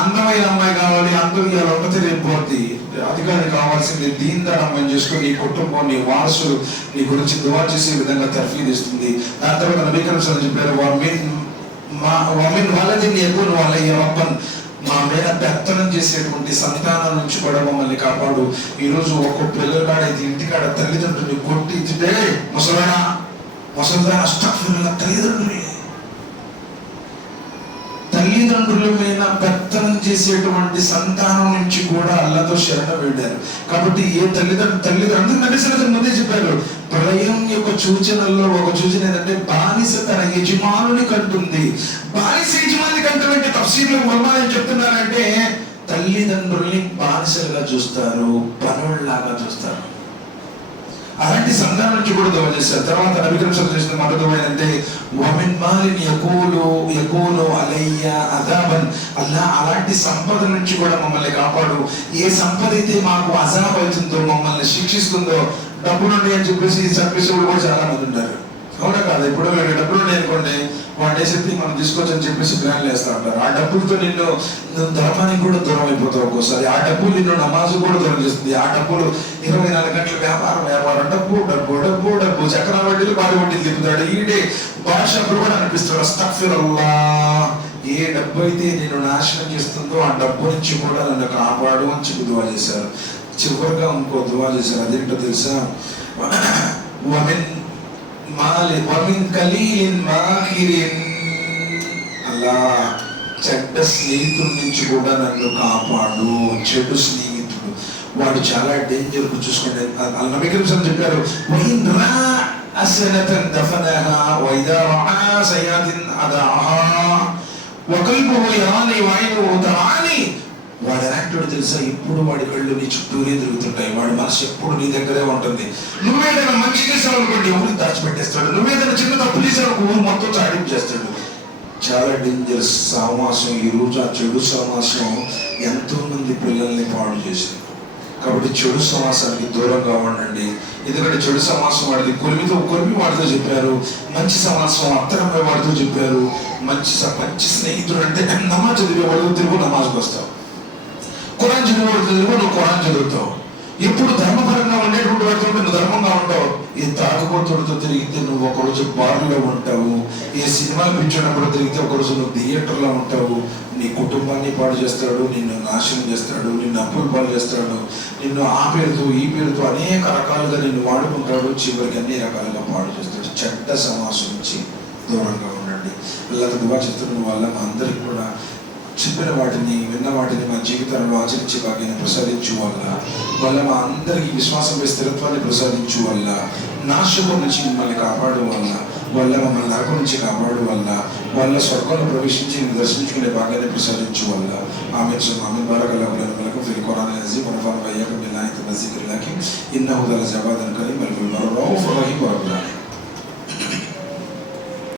అందమైన అమ్మాయి కావాలి, అందరూ ఇలా ఒకటి రేపోద్ది. అధికారి కావాల్సింది దీన్దార్ అమ్మాయిని చేసుకుని నీ కుటుంబం, నీ వారసులు నీ గురించి దువా చేసే విధంగా తర్ఫీదు ఇస్తుంది. దాని తర్వాత నబీ కరీం సల్లల్లాహు అలైహి వసల్లం చెప్పారు వమిన్ వలదిన్ యకును అలయ్య రబ్బన్, మా మీద పెత్తనం చేసేటువంటి సంతానం నుంచి కూడా మమ్మల్ని కాపాడు. ఈరోజు ఒక్కొక్క పిల్లగాడైతే ఇంటికాడ తల్లిదండ్రులు కొట్టి ఇచ్చితే ముసలానా ముసలిదాన అస్తగ్ఫిరుల్లాహ్, తల్లిదండ్రుల మీద పెత్తనం చేసేటువంటి సంతానం నుంచి కూడా అల్లాతో శరణ వేడారు. కాబట్టి ఏ తల్లిదండ్రులు నడిసిన ముందే చెప్పారు, ప్రళయం యొక్క సూచనల్లో ఒక సూచన ఏంటంటే బానిస తన యజమానుని కంటుంది. బానిస యజమాని కంటే తఫ్సీర్లో ఉలమా ఏం చెప్తున్నారంటే తల్లిదండ్రుల్ని బానిసలుగా చూస్తారు, పనుల్లాగా చూస్తారు. అలాంటి సంఘం నుంచి కూడా దువా చేశారు. తర్వాత నబీ కరీం సల్లల్లాహు అలైహి వసల్లం మరో దువా ఏంటంటే వమిన్ మాలిన్ యకూలు అలయ్య అదాబన్, అల్లా అలాంటి సంపద నుంచి కూడా మమ్మల్ని కాపాడు. ఏ సంపద అయితే మాకు అజాబ్ అవుతుందో, మమ్మల్ని శిక్షిస్తుందో, డబ్బులుండి అని చెప్పేసి చంపేసేవాళ్ళు కూడా చాలా మంది ఉంటారు. అవునా కాదు? ఇప్పుడు డబ్బులు ఉన్నాయి అనుకోండి, వాడు వేసేది మనం తీసుకోవచ్చని చెప్పేసి ప్లాన్లు వేస్తూ ఉంటారు. ఆ డబ్బులతో నిన్ను ధర్మానికి కూడా దూరం అయిపోతావు. ఒక్కోసారి ఆ డబ్బులు నిన్ను నమాజు కూడా దూరం చేస్తుంది. ఆ డబ్బులు 24 గంటల వ్యాపారం, డబ్బు డబ్బు డబ్బు డబ్బు చక్ర వడ్డీలు, బాడి వడ్డీలు తిప్పుతాడు. ఈడే భాష కూడా అనిపిస్తాడు అస్తగ్ఫిరుల్లాహ్. ఏ డబ్బు అయితే నేను నాశనం చేస్తుందో ఆ డబ్బు నుంచి కూడా నన్ను కాపాడు అని చెప్పి దువా చేశారు. చివరిగా ఇంకో దువా చేశారు. అదేంటో తెలుసా? అలా చెడ్డ స్నేహితుల నుంచి కూడా నన్ను కాపాడు. చెడు స్నేహితుడు వాడు చాలా డేంజర్. చూసుకోండి, నబీ కరీం సల్లల్లాహు అలైహి వసల్లం చెప్పారు, వాడు ఎలాంటి తెలుసా? ఎప్పుడు వాడి కళ్ళు నీ చుట్టూరే తిరుగుతుంటాయి, వాడి మనసు ఎప్పుడు నీ దగ్గరే ఉంటుంది. నువ్వేదైనా మంచి చేసావు అనుకోండి, ఊరికి దాచిపెట్టేస్తాడు. నువ్వేదైనా చిన్న తప్పు చేసావు ఊరు మొత్తం చాటింపు చేస్తాడు. చాలా డేంజరస్ సహవాసం. ఈ రోజు ఆ చెడు సహవాసం ఎంతో మంది పిల్లల్ని పాడు చేసింది. కాబట్టి చెడు సమాసానికి దూరంగా ఉండండి. ఎందుకంటే చెడు సమాసం వాడికి కొలిమి వాడితో చెప్పారు, మంచి సమాసం అత్తరమ్మ వాడితో చెప్పారు. మంచి స్నేహితుడు అంటే నమాజ్ చదివే వాడితో తిరుగు నమాజ్కి వస్తావు, ఖురాన్ చదివేవాడితో తిరుగు నువ్వు ఖురాన్ చదువుతావు. ఎప్పుడు ధర్మపరంగా ఉండేటువంటి వాడితో నువ్వు ధర్మంగా ఉంటావు. ఈ తాగుబోతుడితో తిరిగితే నువ్వు ఒకరోజు బార్లో ఉంటావు. ఏ సినిమాలు పిచ్చినప్పుడు తిరిగితే ఒకరోజు నువ్వు థియేటర్లో ఉంటావు. నీ కుటుంబాన్ని పాడు చేస్తాడు, నిన్ను నాశనం చేస్తాడు, నిన్ను అప్పులు పాలు చేస్తాడు, నిన్ను ఆ పేరుతో ఈ పేరుతో అనేక రకాలుగా నిన్ను వాడుకుంటాడు. చివరికి అన్ని రకాలుగా పాడు చేస్తాడు. చెడ్డ సమాసం నుంచి దూరంగా ఉన్నాడు. మాట్లాడండి. పిల్లలతో దువా చేస్తున్న వల్ల మా అందరికి కూడా చెప్పిన వాటిని విన్న వాటిని మా జీవితాలను ఆచరించే భాగ్యాన్ని ప్రసాదించు వల్ల మా అందరికీ విశ్వాసంపై స్థిరత్వాన్ని ప్రసాదించు నాశనం నుంచి మిమ్మల్ని కాపాడు వల్ల మమ్మల్ని నరకం నుంచి కాపాడు వల్ల స్వర్గంలో ప్రవేశించి దర్శించుకునే భాగ్యాన్ని ప్రసాదించు ఆమె బారకల్లాహు ఫిల్ ఖురాన్ అజీమ్ వనఫఅనా వఇయ్యాకుం బిల్లాహి తౌఫీక్ ఇన్నహు దల్ జవాదన్ కరీం వల్ రౌఫుర్ రహీం.